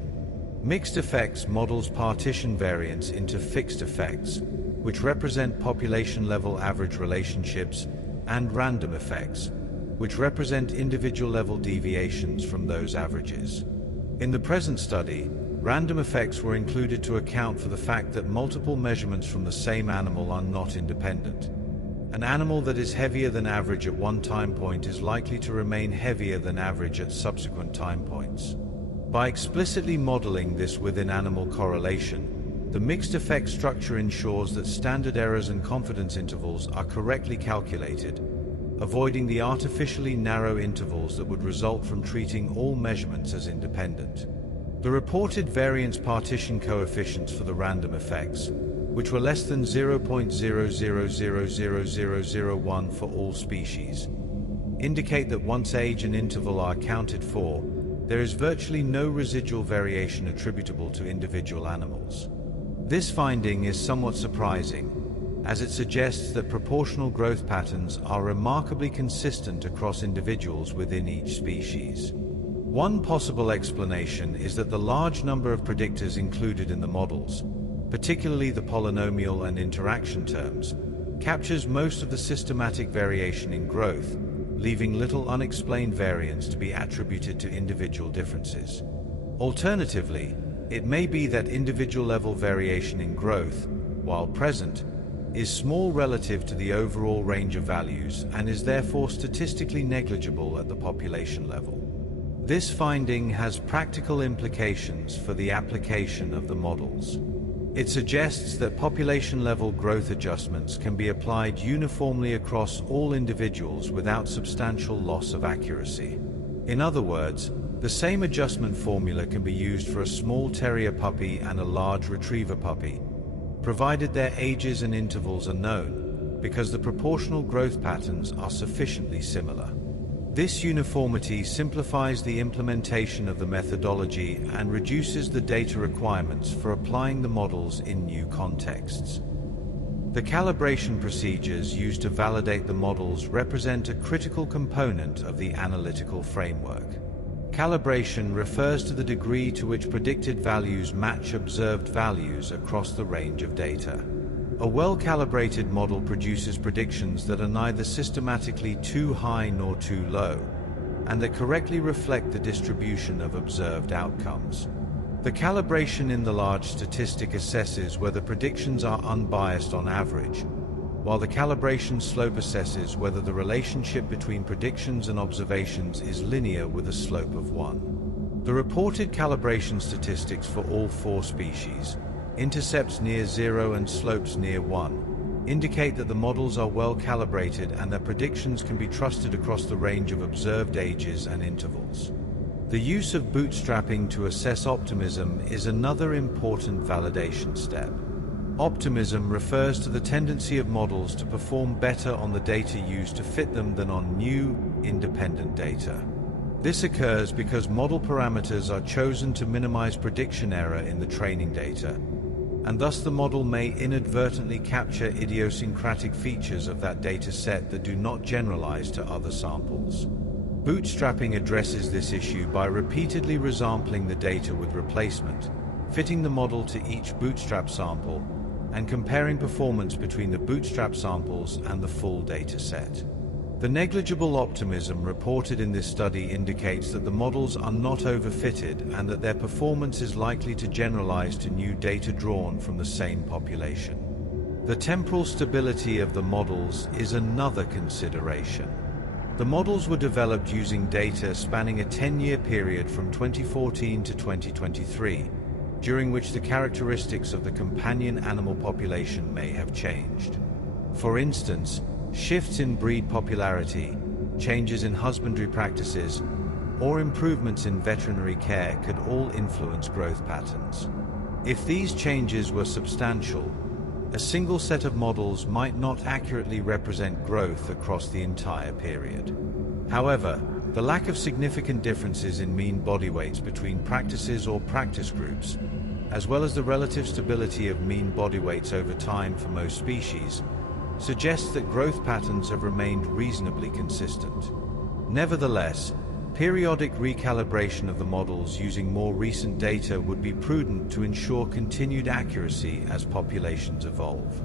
Mixed effects models partition variance into fixed effects, which represent population-level average relationships, and random effects, which represent individual-level deviations from those averages. In the present study, random effects were included to account for the fact that multiple measurements from the same animal are not independent. An animal that is heavier than average at one time point is likely to remain heavier than average at subsequent time points. By explicitly modeling this within animal correlation, the mixed effect structure ensures that standard errors and confidence intervals are correctly calculated, avoiding the artificially narrow intervals that would result from treating all measurements as independent. The reported variance partition coefficients for the random effects, which were less than 0.00000001 for all species, indicate that once age and interval are accounted for, there is virtually no residual variation attributable to individual animals. This finding is somewhat surprising, as it suggests that proportional growth patterns are remarkably consistent across individuals within each species. One possible explanation is that the large number of predictors included in the models, particularly the polynomial and interaction terms, captures most of the systematic variation in growth, leaving little unexplained variance to be attributed to individual differences. Alternatively, it may be that individual-level variation in growth, while present, is small relative to the overall range of values and is therefore statistically negligible at the population level. This finding has practical implications for the application of the models. It suggests that population-level growth adjustments can be applied uniformly across all individuals without substantial loss of accuracy. In other words, the same adjustment formula can be used for a small terrier puppy and a large retriever puppy, provided their ages and intervals are known, because the proportional growth patterns are sufficiently similar. This uniformity simplifies the implementation of the methodology and reduces the data requirements for applying the models in new contexts. The calibration procedures used to validate the models represent a critical component of the analytical framework. Calibration refers to the degree to which predicted values match observed values across the range of data. A well-calibrated model produces predictions that are neither systematically too high nor too low, and that correctly reflect the distribution of observed outcomes. The calibration in the large statistic assesses whether predictions are unbiased on average, while the calibration slope assesses whether the relationship between predictions and observations is linear with a slope of 1. The reported calibration statistics for all 4 species, intercepts near 0 and slopes near 1, indicate that the models are well calibrated and that predictions can be trusted across the range of observed ages and intervals. The use of bootstrapping to assess optimism is another important validation step. Optimism refers to the tendency of models to perform better on the data used to fit them than on new, independent data. This occurs because model parameters are chosen to minimize prediction error in the training data, and thus the model may inadvertently capture idiosyncratic features of that data set that do not generalize to other samples. Bootstrapping addresses this issue by repeatedly resampling the data with replacement, fitting the model to each bootstrap sample, and comparing performance between the bootstrap samples and the full data set. The negligible optimism reported in this study indicates that the models are not overfitted and that their performance is likely to generalize to new data drawn from the same population. The temporal stability of the models is another consideration. The models were developed using data spanning a 10-year period from 2014 to 2023, during which the characteristics of the companion animal population may have changed. For instance, shifts in breed popularity, changes in husbandry practices, or improvements in veterinary care could all influence growth patterns. If these changes were substantial, a single set of models might not accurately represent growth across the entire period. However, the lack of significant differences in mean body weights between practices or practice groups, as well as the relative stability of mean body weights over time for most species, suggests that growth patterns have remained reasonably consistent. Nevertheless, periodic recalibration of the models using more recent data would be prudent to ensure continued accuracy as populations evolve.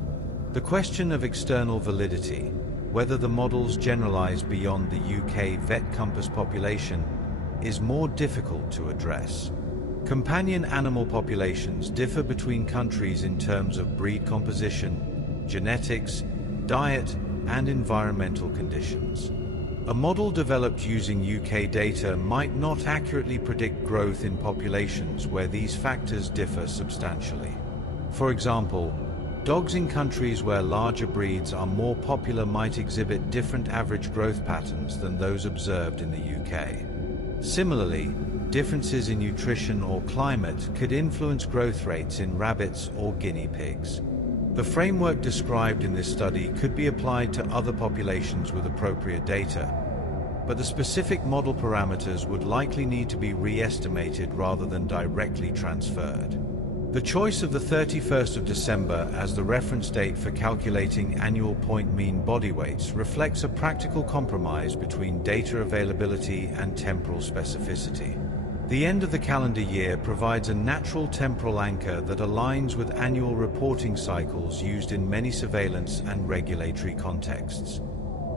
The question of external validity, whether the models generalize beyond the UK vet compass population, is more difficult to address. Companion animal populations differ between countries in terms of breed composition, genetics, diet, and environmental conditions. A model developed using UK data might not accurately predict growth in populations where these factors differ substantially. For example, dogs in countries where larger breeds are more popular might exhibit different average growth patterns than those observed in the UK. Similarly, differences in nutrition or climate could influence growth rates in rabbits or guinea pigs. The framework described in this study could be applied to other populations with appropriate data, but the specific model parameters would likely need to be re-estimated rather than directly transferred. The choice of the 31st of December as the reference date for calculating annual point mean body weights reflects a practical compromise between data availability and temporal specificity. The end of the calendar year provides a natural temporal anchor that aligns with annual reporting cycles used in many surveillance and regulatory contexts.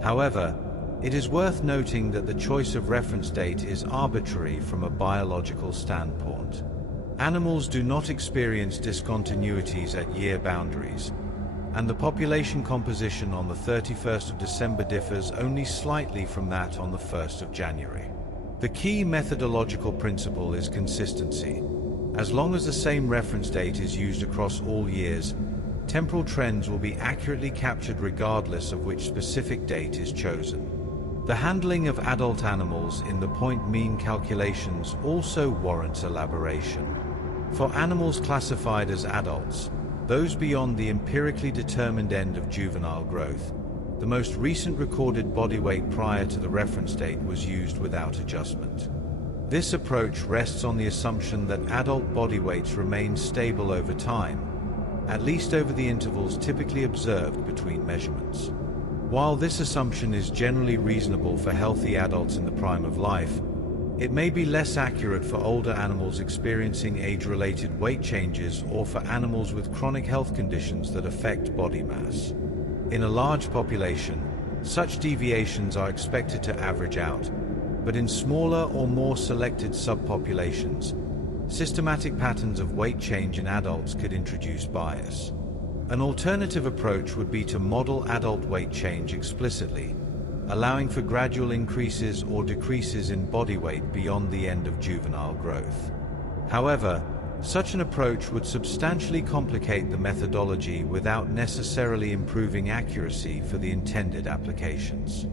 However, it is worth noting that the choice of reference date is arbitrary from a biological standpoint. Animals do not experience discontinuities at year boundaries, and the population composition on the 31st of December differs only slightly from that on the 1st of January. The key methodological principle is consistency. As long as the same reference date is used across all years, temporal trends will be accurately captured regardless of which specific date is chosen. The handling of adult animals in the point mean calculations also warrants elaboration. For animals classified as adults, those beyond the empirically determined end of juvenile growth, the most recent recorded body weight prior to the reference date was used without adjustment. This approach rests on the assumption that adult body weights remain stable over time, at least over the intervals typically observed between measurements. While this assumption is generally reasonable for healthy adults in the prime of life, it may be less accurate for older animals experiencing age-related weight changes or for animals with chronic health conditions that affect body mass. In a large population, such deviations are expected to average out, but in smaller or more selected subpopulations, systematic patterns of weight change in adults could introduce bias. An alternative approach would be to model adult weight change explicitly, allowing for gradual increases or decreases in body weight beyond the end of juvenile growth. However, such an approach would substantially complicate the methodology without necessarily improving accuracy for the intended applications.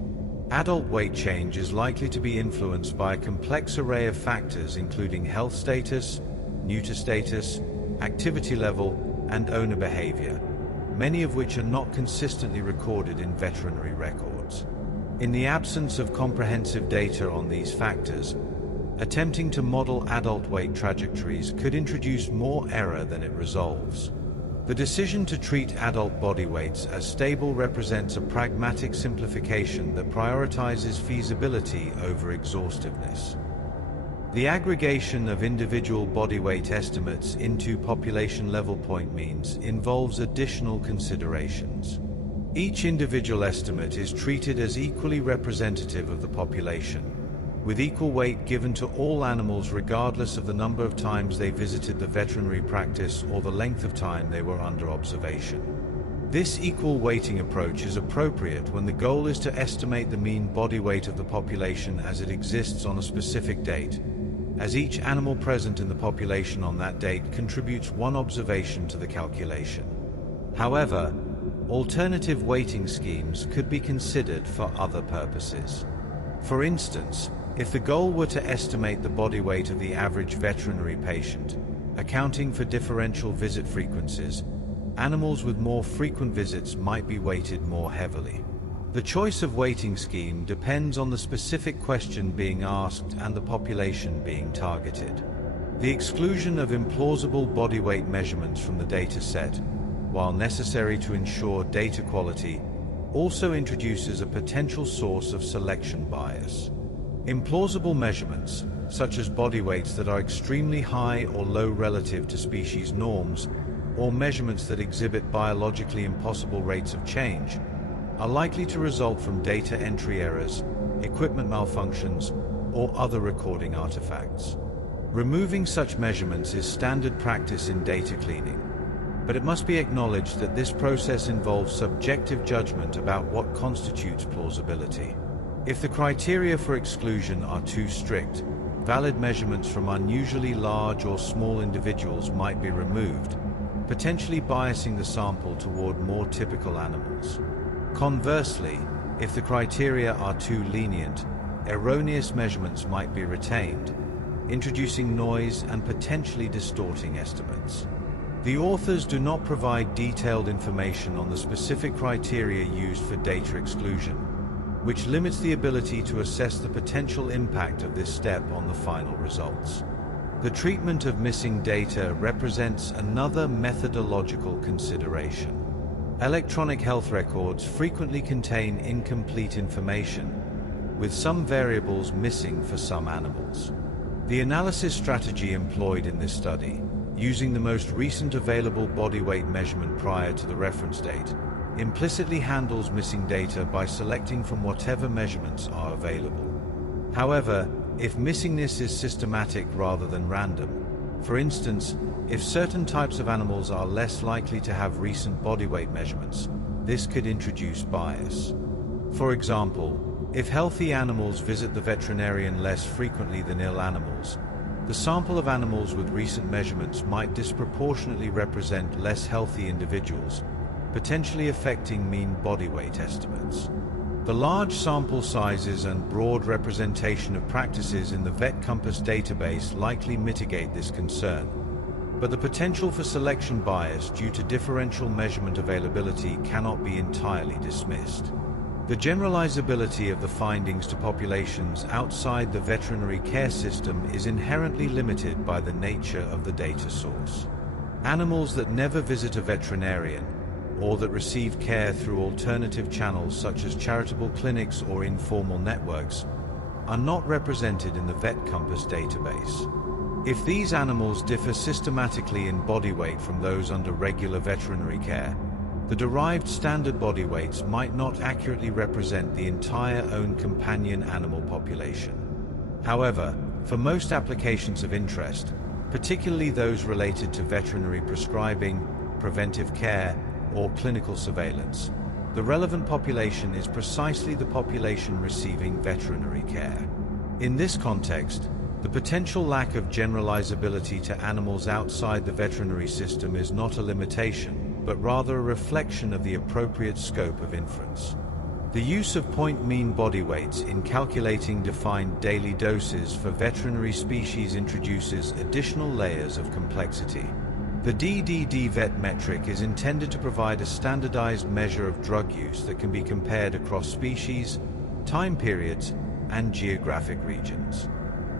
Adult weight change is likely to be influenced by a complex array of factors including health status, neuter status, activity level, and owner behavior, many of which are not consistently recorded in veterinary records. In the absence of comprehensive data on these factors, attempting to model adult weight trajectories could introduce more error than it resolves. The decision to treat adult body weights as stable represents a pragmatic simplification that prioritizes feasibility over exhaustiveness. The aggregation of individual body weight estimates into population level point means involves additional considerations. Each individual estimate is treated as equally representative of the population, with equal weight given to all animals regardless of the number of times they visited the veterinary practice or the length of time they were under observation. This equal weighting approach is appropriate when the goal is to estimate the mean body weight of the population as it exists on a specific date, as each animal present in the population on that date contributes one observation to the calculation. However, alternative weighting schemes could be considered for other purposes. For instance, if the goal were to estimate the body weight of the average veterinary patient, accounting for differential visit frequencies, animals with more frequent visits might be weighted more heavily. The choice of weighting scheme depends on the specific question being asked and the population being targeted. The exclusion of implausible body weight measurements from the data set, while necessary to ensure data quality, also introduces a potential source of selection bias. Implausible measurements, such as body weights that are extremely high or low relative to species norms, or measurements that exhibit biologically impossible rates of change, are likely to result from data entry errors, equipment malfunctions, or other recording artifacts. Removing such measurements is standard practice in data cleaning, but it must be acknowledged that this process involves subjective judgment about what constitutes plausibility. If the criteria for exclusion are too strict, valid measurements from unusually large or small individuals might be removed, potentially biasing the sample toward more typical animals. Conversely, if the criteria are too lenient, erroneous measurements might be retained, introducing noise and potentially distorting estimates. The authors do not provide detailed information on the specific criteria used for data exclusion, which limits the ability to assess the potential impact of this step on the final results. The treatment of missing data represents another methodological consideration. Electronic health records frequently contain incomplete information, with some variables missing for some animals. The analysis strategy employed in this study, using the most recent available body weight measurement prior to the reference date, implicitly handles missing data by selecting from whatever measurements are available. However, if missingness is systematic rather than random, for instance, if certain types of animals are less likely to have recent body weight measurements, this could introduce bias. For example, if healthy animals visit the veterinarian less frequently than ill animals, the sample of animals with recent measurements might disproportionately represent less healthy individuals, potentially affecting mean body weight estimates. The large sample sizes and broad representation of practices in the VetCompass database likely mitigate this concern, but the potential for selection bias due to differential measurement availability cannot be entirely dismissed. The generalizability of the findings to populations outside the veterinary care system is inherently limited by the nature of the data source. Animals that never visit a veterinarian, or that receive care through alternative channels such as charitable clinics or informal networks, are not represented in the VetCompass database. If these animals differ systematically in body weight from those under regular veterinary care, the derived standard body weights might not accurately represent the entire own companion animal population. However, for most applications of interest, particularly those related to veterinary prescribing, preventive care, or clinical surveillance, the relevant population is precisely the population receiving veterinary care. In this context, the potential lack of generalizability to animals outside the veterinary system is not a limitation, but rather a reflection of the appropriate scope of inference. The use of point mean body weights in calculating defined daily doses for veterinary species introduces additional layers of complexity. The DDD vet metric is intended to provide a standardized measure of drug use that can be compared across species, time periods, and geographic regions.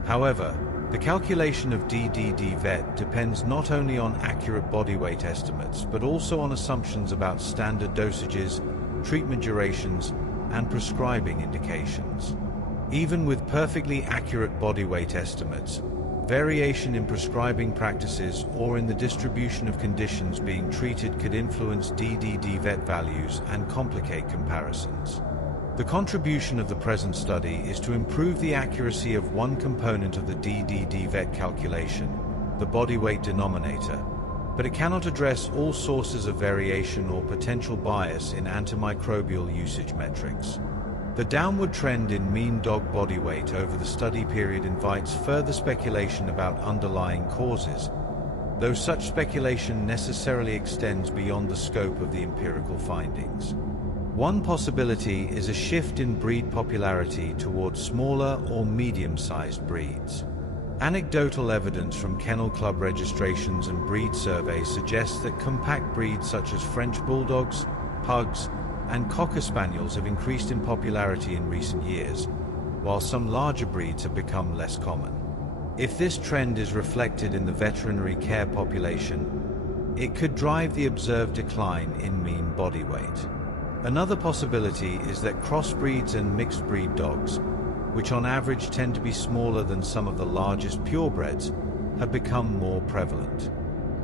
However, the calculation of DDD vet depends not only on accurate body weight estimates, but also on assumptions about standard dosages, treatment durations, and prescribing indications. Even with perfectly accurate body weight estimates, variation in prescribing practices or in the distribution of conditions being treated could influence DDD vet values and complicate comparisons. The contribution of the present study is to improve the accuracy of one component of the DDD vet calculation, the body weight denominator, but it cannot address all sources of variation or potential bias in antimicrobial usage metrics. The downward trend in mean dog body weight over the study period invites further speculation about underlying causes, though such speculation necessarily extends beyond the scope of the empirical findings. One possibility is a shift in breed popularity towards smaller or medium-sized breeds. Anecdotal evidence from kennel club registrations and breed surveys suggests that compact breeds such as French bulldogs, pugs, and cocker spaniels have increased in popularity in recent years, while some larger breeds have become less common. If this trend is reflected in the veterinary care population, it could drive the observed decline in mean body weight. Another possibility is that crossbreeds and mixed breed dogs, which on average tend to be smaller than some of the largest purebreds, have become more prevalent.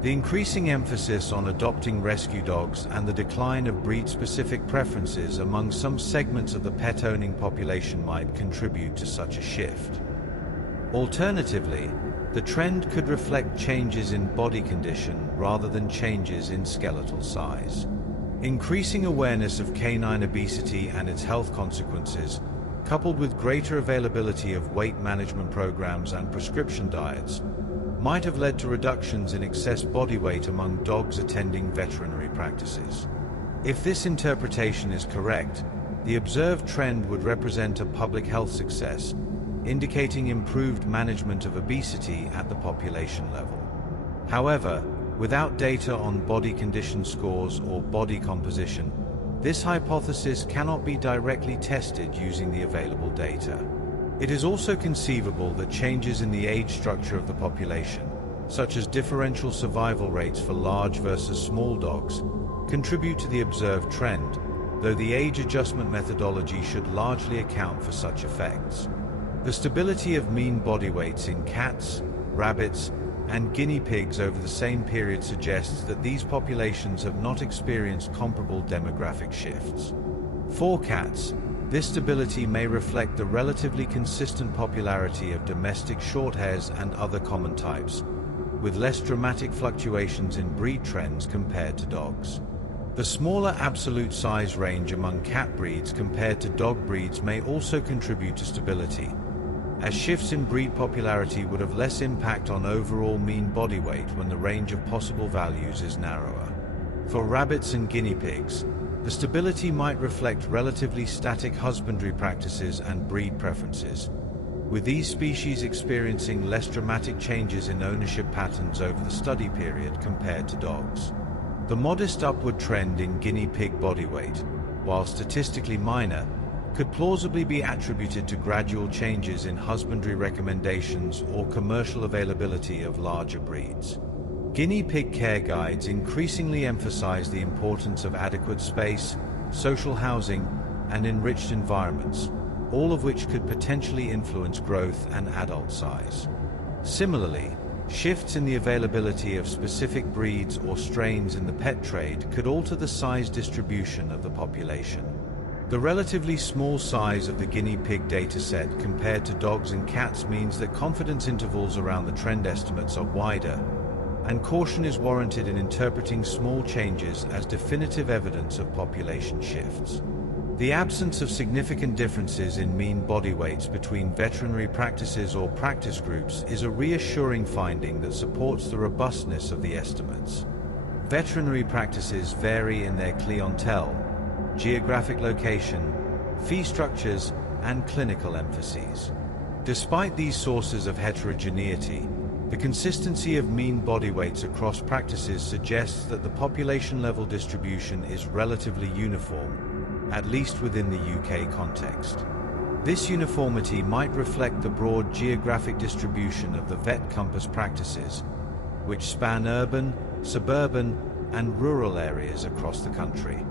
The increasing emphasis on adopting rescue dogs and the decline of breed-specific preferences among some segments of the pet-owning population might contribute to such a shift. Alternatively, the trend could reflect changes in body condition rather than changes in skeletal size. Increasing awareness of canine obesity and its health consequences, coupled with greater availability of weight management programs and prescription diets, might have led to reductions in excess body weight among dogs attending veterinary practices. If this interpretation is correct, the observed trend would represent a public health success, indicating improved management of obesity at the population level. However, without data on body condition scores or body composition, this hypothesis cannot be directly tested using the available data. It is also conceivable that changes in the age structure of the population, such as differential survival rates for large versus small dogs, contribute to the observed trend, though the age adjustment methodology should largely account for such effects. The stability of mean body weights in cats, rabbits, and guinea pigs over the same period suggests that these populations have not experienced comparable demographic shifts. For cats, this stability may reflect the relatively consistent popularity of domestic shorthairs and other common types, with less dramatic fluctuations in breed trends compared to dogs. The smaller absolute size range among cat breeds compared to dog breeds may also contribute to stability, as shifts in breed popularity would have less impact on overall mean body weight when the range of possible values is narrower. For rabbits and guinea pigs, the stability might reflect relatively static husbandry practices and breed preferences, with these species experiencing less dramatic changes in ownership patterns over the study period compared to dogs. The modest upward trend in guinea pig body weight, while statistically minor, could plausibly be attributed to gradual changes in husbandry recommendations or commercial availability of larger breeds. Guinea pig care guides increasingly emphasize the importance of adequate space, social housing, and enriched environments, all of which could potentially influence growth and adult size. Similarly, shifts in the availability of specific breeds or strains in the pet trade could alter the size distribution of the population. The relatively small size of the guinea pig dataset compared to dogs and cats means that confidence intervals around the trend estimates are wider, and caution is warranted in interpreting small changes as definitive evidence of population shifts. The absence of significant differences in mean body weights between veterinary practices or practice groups is a reassuring finding that supports the robustness of the estimates. Veterinary practices vary in their clientele, geographic location, fee structures, and clinical emphases. Despite these sources of heterogeneity, the consistency of mean body weights across practices suggests that the population-level distribution is relatively uniform, at least within the UK context. This uniformity might reflect the broad geographic distribution of the vet compass practices, which span urban, suburban, and rural areas across the country.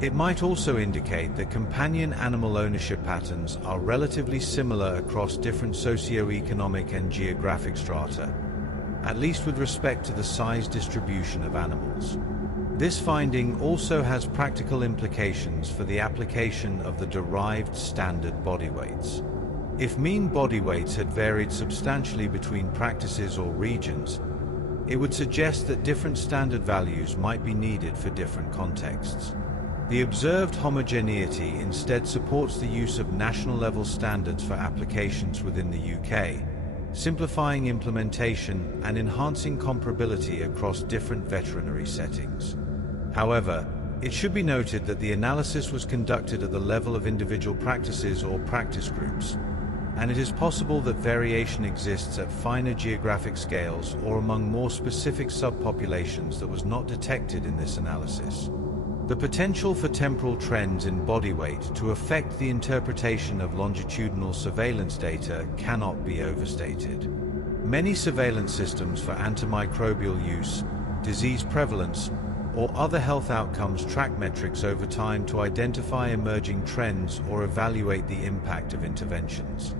It might also indicate that companion animal ownership patterns are relatively similar across different socio-economic and geographic strata, at least with respect to the size distribution of animals. This finding also has practical implications for the application of the derived standard body weights. If mean body weights had varied substantially between practices or regions, it would suggest that different standard values might be needed for different contexts. The observed homogeneity instead supports the use of national-level standards for applications within the UK, simplifying implementation and enhancing comparability across different veterinary settings. However, it should be noted that the analysis was conducted at the level of individual practices or practice groups, and it is possible that variation exists at finer geographic scales or among more specific subpopulations that was not detected in this analysis. The potential for temporal trends in body weight to affect the interpretation of longitudinal surveillance data cannot be overstated. Many surveillance systems for antimicrobial use, disease prevalence, or other health outcomes track metrics over time to identify emerging trends or evaluate the impact of interventions.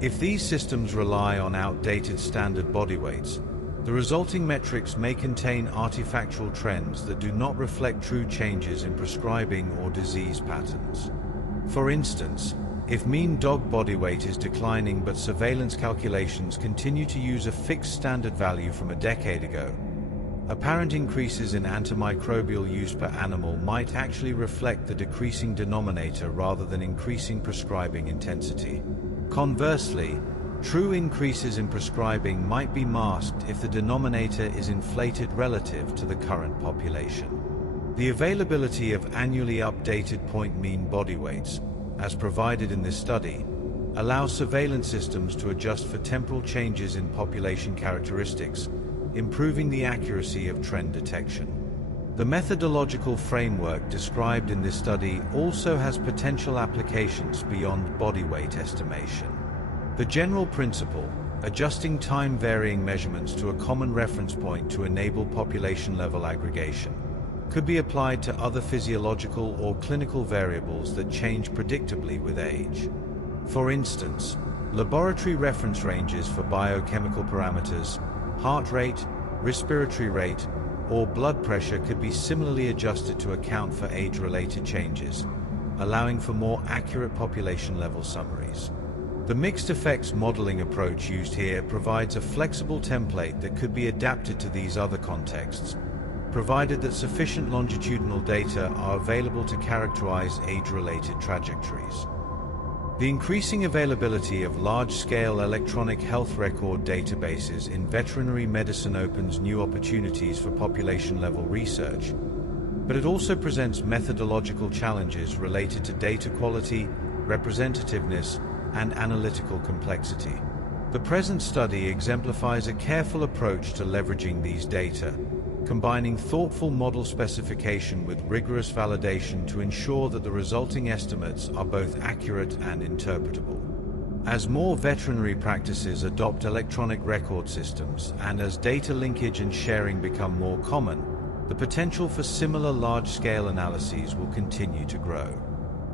If these systems rely on outdated standard body weights, the resulting metrics may contain artifactual trends that do not reflect true changes in prescribing or disease patterns. For instance, if mean dog body weight is declining but surveillance calculations continue to use a fixed standard value from a decade ago, apparent increases in antimicrobial use per animal might actually reflect the decreasing denominator rather than increasing prescribing intensity. Conversely, true increases in prescribing might be masked if the denominator is inflated relative to the current population. The availability of annually updated point mean body weights, as provided in this study, allows surveillance systems to adjust for temporal changes in population characteristics, improving the accuracy of trend detection. The methodological framework described in this study also has potential applications beyond body weight estimation. The general principle, adjusting time-varying measurements to a common reference point to enable population-level aggregation, could be applied to other physiological or clinical variables that change predictably with age. For instance, laboratory reference ranges for biochemical parameters, heart rate, respiratory rate, or blood pressure could be similarly adjusted to account for age-related changes, allowing for more accurate population-level summaries. The mixed effects modeling approach used here provides a flexible template that could be adapted to these other contexts, provided that sufficient longitudinal data are available to characterize age-related trajectories. The increasing availability of large-scale electronic health record databases in veterinary medicine opens new opportunities for population-level research, but it also presents methodological challenges related to data quality, representativeness, and analytical complexity. The present study exemplifies a careful approach to leveraging these data, combining thoughtful model specification with rigorous validation to ensure that the resulting estimates are both accurate and interpretable. As more veterinary practices adopt electronic record systems and as data linkage and sharing become more common, the potential for similar large-scale analyses will continue to grow.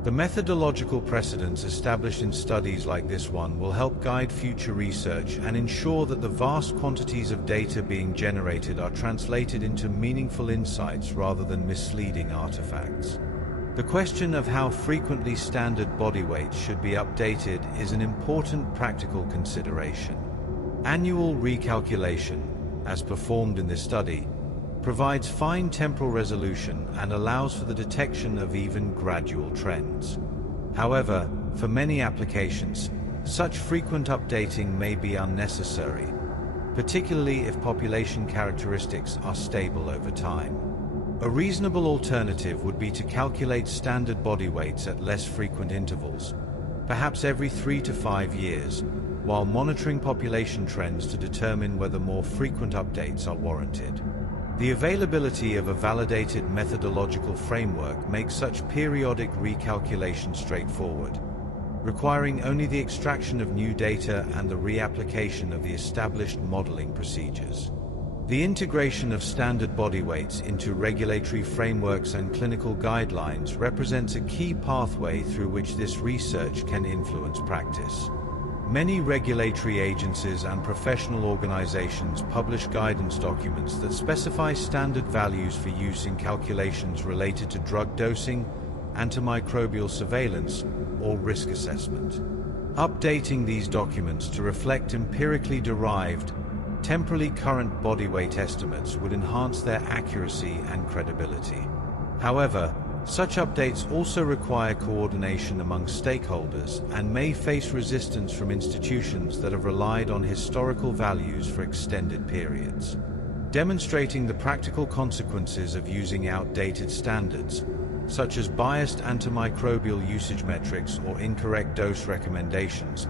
The methodological precedents established in studies like this one will help guide future research and ensure that the vast quantities of data being generated are translated into meaningful insights rather than misleading artifacts. The question of how frequently standard body weights should be updated is an important practical consideration. Annual recalculation, as performed in this study, provides fine temporal resolution and allows for the detection of even gradual trends. However, for many applications, such frequent updating may be unnecessary, particularly if population characteristics are stable over time. A reasonable alternative would be to calculate standard body weights at less frequent intervals, perhaps every 3 to 5 years, while monitoring population trends to determine whether more frequent updates are warranted. The availability of a validated methodological framework makes such periodic recalculation straightforward, requiring only the extraction of new data and the reapplication of the established modeling procedures. The integration of standard body weights into regulatory frameworks and clinical guidelines represents a key pathway through which this research can influence practice. Many regulatory agencies and professional organizations publish guidance documents that specify standard values for use in calculations related to drug dosing, antimicrobial surveillance, or risk assessment. Updating these documents to reflect empirically derived, temporally current body weight estimates would enhance their accuracy and credibility. However, such updates also require coordination among stakeholders and may face resistance from institutions that have relied on historical values for extended periods. Demonstrating the practical consequences of using outdated standards, such as biased antimicrobial usage metrics or incorrect dose recommendations,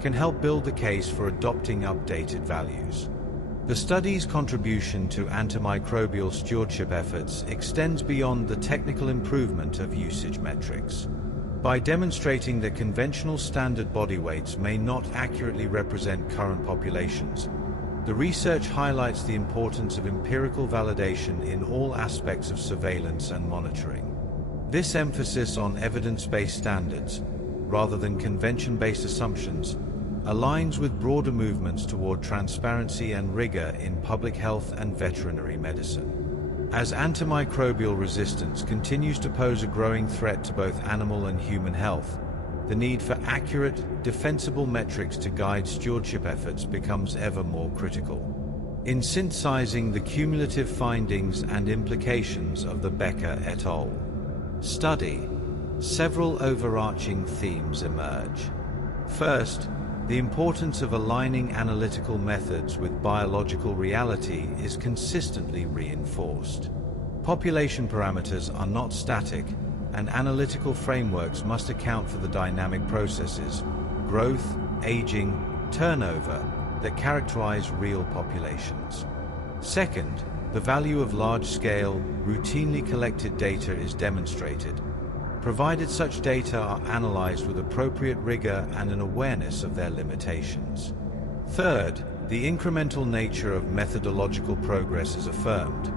can help build the case for adopting updated values. The study's contribution to antimicrobial stewardship efforts extends beyond the technical improvement of usage metrics. By demonstrating that conventional standard body weights may not accurately represent current populations, the research highlights the importance of empirical validation in all aspects of surveillance and monitoring. This emphasis on evidence-based standards, rather than convention-based assumptions, aligns with broader movements toward transparency and rigor in public health and veterinary medicine. As antimicrobial resistance continues to pose a growing threat to both animal and human health, the need for accurate, defensible metrics to guide stewardship efforts becomes ever more critical. In synthesizing the cumulative findings and implications of the Becker et al. Study, several overarching themes emerge. First, the importance of aligning analytical methods with biological reality is consistently reinforced. Population parameters are not static, and analytical frameworks must account for the dynamic processes, growth, aging, turnover, that characterize real populations. Second, the value of large-scale, routinely collected data is demonstrated, provided such data are analyzed with appropriate rigor and an awareness of their limitations. Third, the incremental nature of methodological progress is affirmed.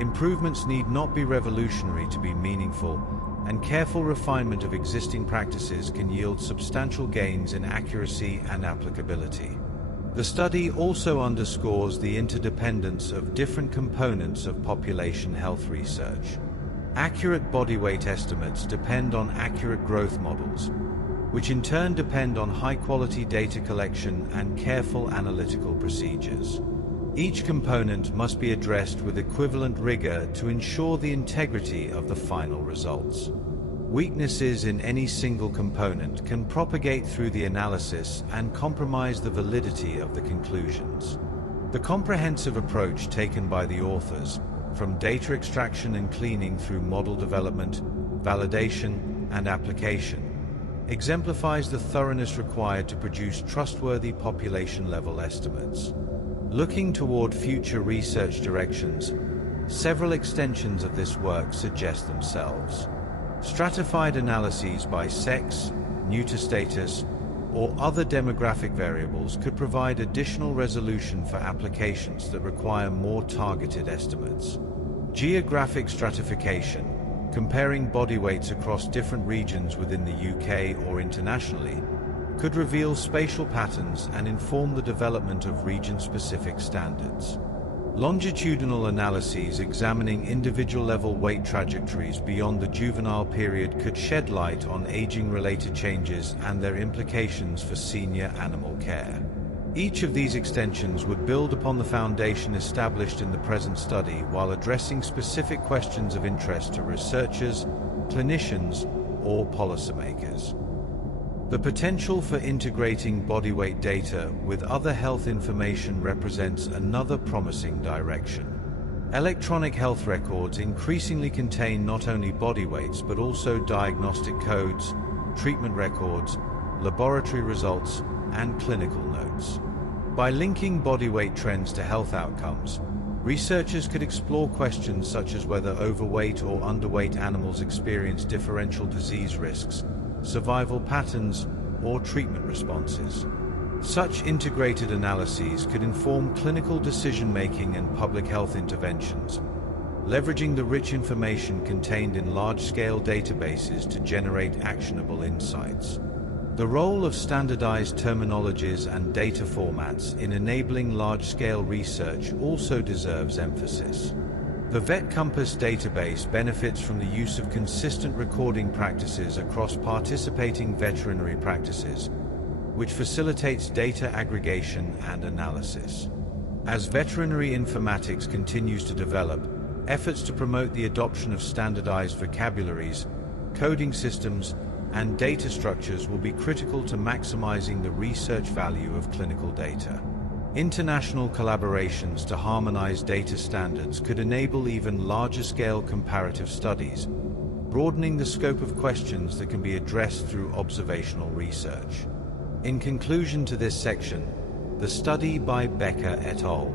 Improvements need not be revolutionary to be meaningful, and careful refinement of existing practices can yield substantial gains in accuracy and applicability. The study also underscores the interdependence of different components of population health research. Accurate body weight estimates depend on accurate growth models, which in turn depend on high-quality data collection and careful analytical procedures. Each component must be addressed with equivalent rigor to ensure the integrity of the final results. Weaknesses in any single component can propagate through the analysis and compromise the validity of the conclusions. The comprehensive approach taken by the authors, from data extraction and cleaning through model development, validation, and application, exemplifies the thoroughness required to produce trustworthy population-level estimates. Looking toward future research directions, several extensions of this work suggest themselves. Stratified analyses by sex, neuter status, or other demographic variables could provide additional resolution for applications that require more targeted estimates. Geographic stratification, comparing body weights across different regions within the UK or internationally, could reveal spatial patterns and inform the development of region-specific standards. Longitudinal analyses examining individual-level weight trajectories beyond the juvenile period could shed light on aging-related changes and their implications for senior animal care. Each of these extensions would build upon the foundation established in the present study while addressing specific questions of interest to researchers, clinicians, or policymakers. The potential for integrating body weight data with other health information represents another promising direction. Electronic health records increasingly contain not only body weights but also diagnostic codes, treatment records, laboratory results, and clinical notes. By linking body weight trends to health outcomes, researchers could explore questions such as whether overweight or underweight animals experience differential disease risks, survival patterns, or treatment responses. Such integrated analyses could inform clinical decision-making and public health interventions, leveraging the rich information contained in large-scale databases to generate actionable insights. The role of standardized terminologies and data formats in enabling large-scale research also deserves emphasis. The VetCompass database benefits from the use of consistent recording practices across participating veterinary practices, which facilitates data aggregation and analysis. As veterinary informatics continues to develop, efforts to promote the adoption of standardized vocabularies, coding systems, and data structures will be critical to maximizing the research value of clinical data. International collaborations to harmonize data standards could enable even larger-scale comparative studies, broadening the scope of questions that can be addressed through observational research. In conclusion to this section, the study by Becker et al.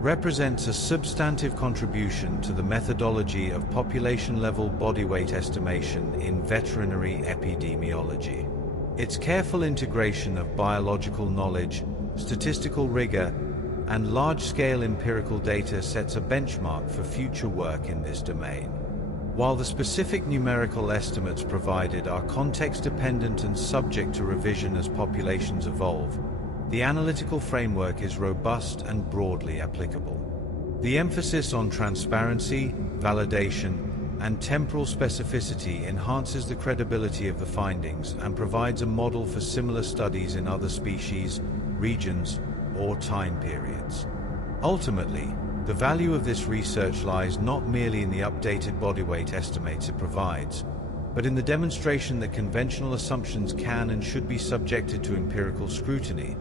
Represents a substantive contribution to the methodology of population-level body weight estimation in veterinary epidemiology. Its careful integration of biological knowledge, statistical rigor, and large-scale empirical data sets a benchmark for future work in this domain. While the specific numerical estimates provided are context-dependent and subject to revision as populations evolve, the analytical framework is robust and broadly applicable. The emphasis on transparency, validation, and temporal specificity enhances the credibility of the findings and provides a model for similar studies in other species, regions, or time periods. Ultimately, the value of this research lies not merely in the updated body weight estimates it provides, but in the demonstration that conventional assumptions can and should be subjected to empirical scrutiny,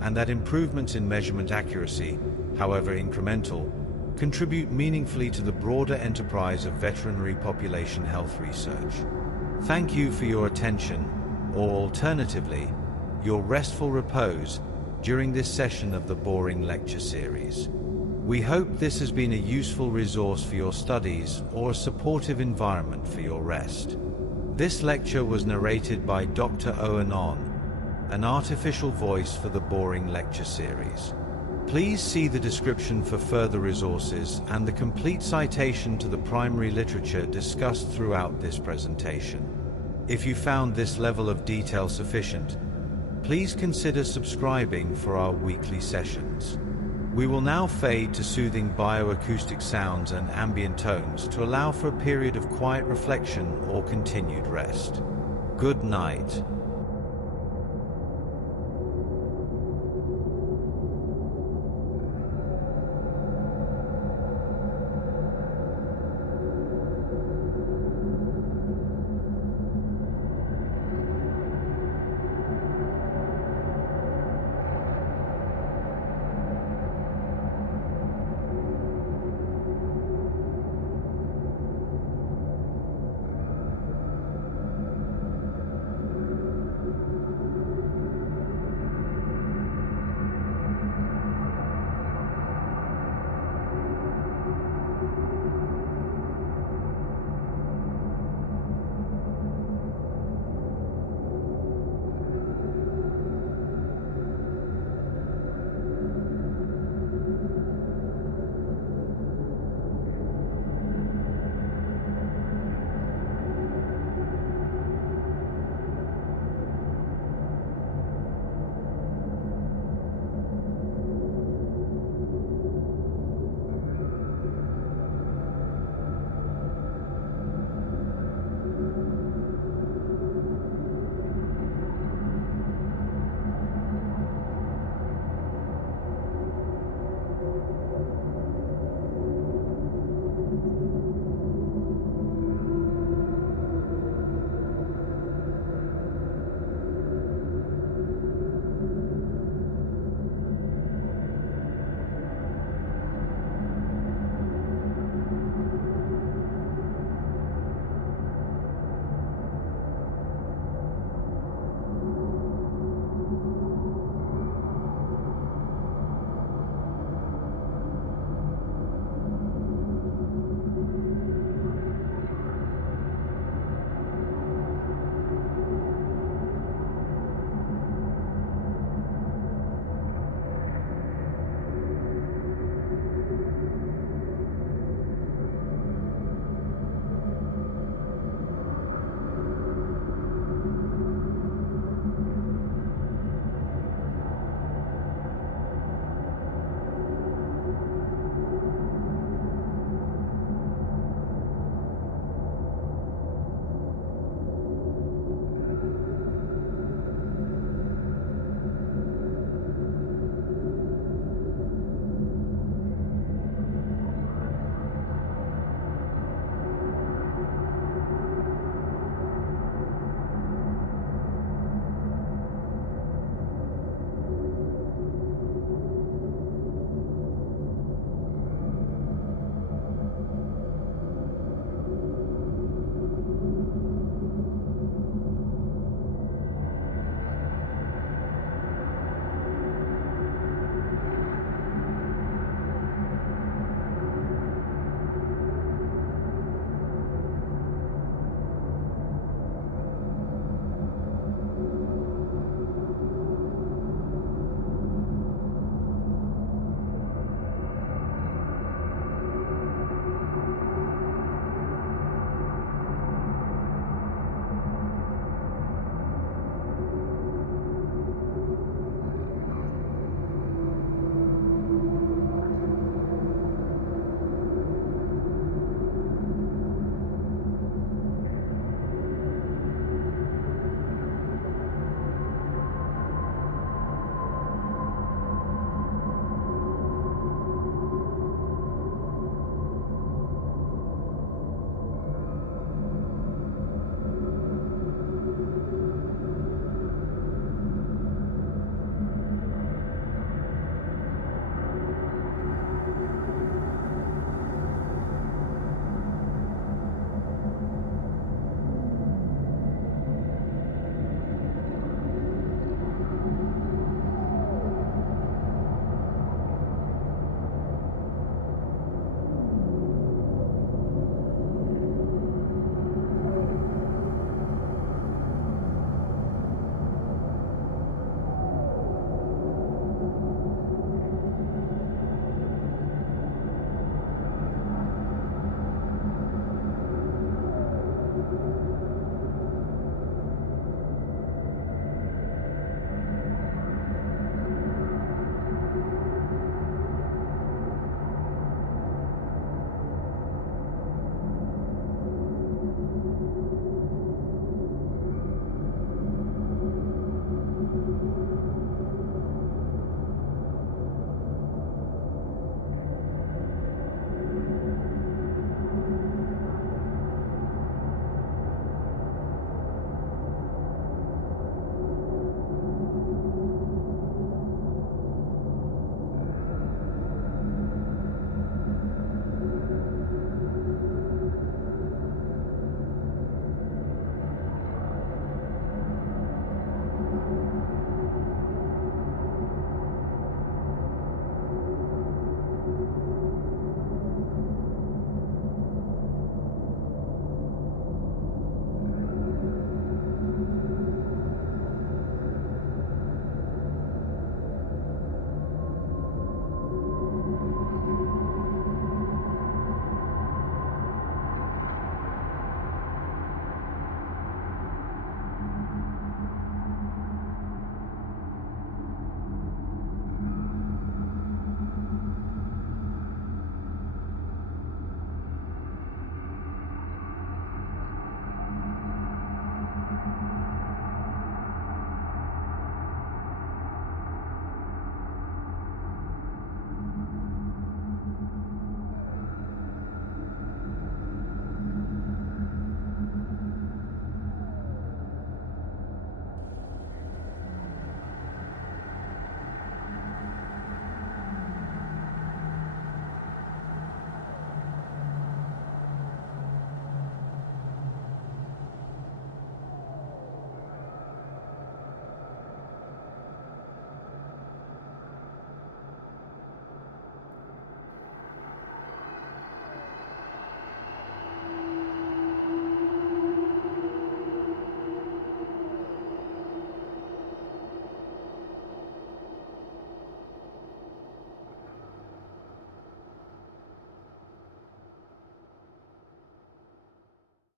and that improvements in measurement accuracy, however incremental, contribute meaningfully to the broader enterprise of veterinary population health research. Thank you for your attention, or alternatively, your restful repose, during this session of the Boring Lecture Series. We hope this has been a useful resource for your studies or a supportive environment for your rest. This lecture was narrated by Dr. Owen On, an artificial voice for the Boring Lecture Series. Please see the description for further resources and the complete citation to the primary literature discussed throughout this presentation. If you found this level of detail sufficient, please consider subscribing for our weekly sessions. We will now fade to soothing bioacoustic sounds and ambient tones to allow for a period of quiet reflection or continued rest. Good night.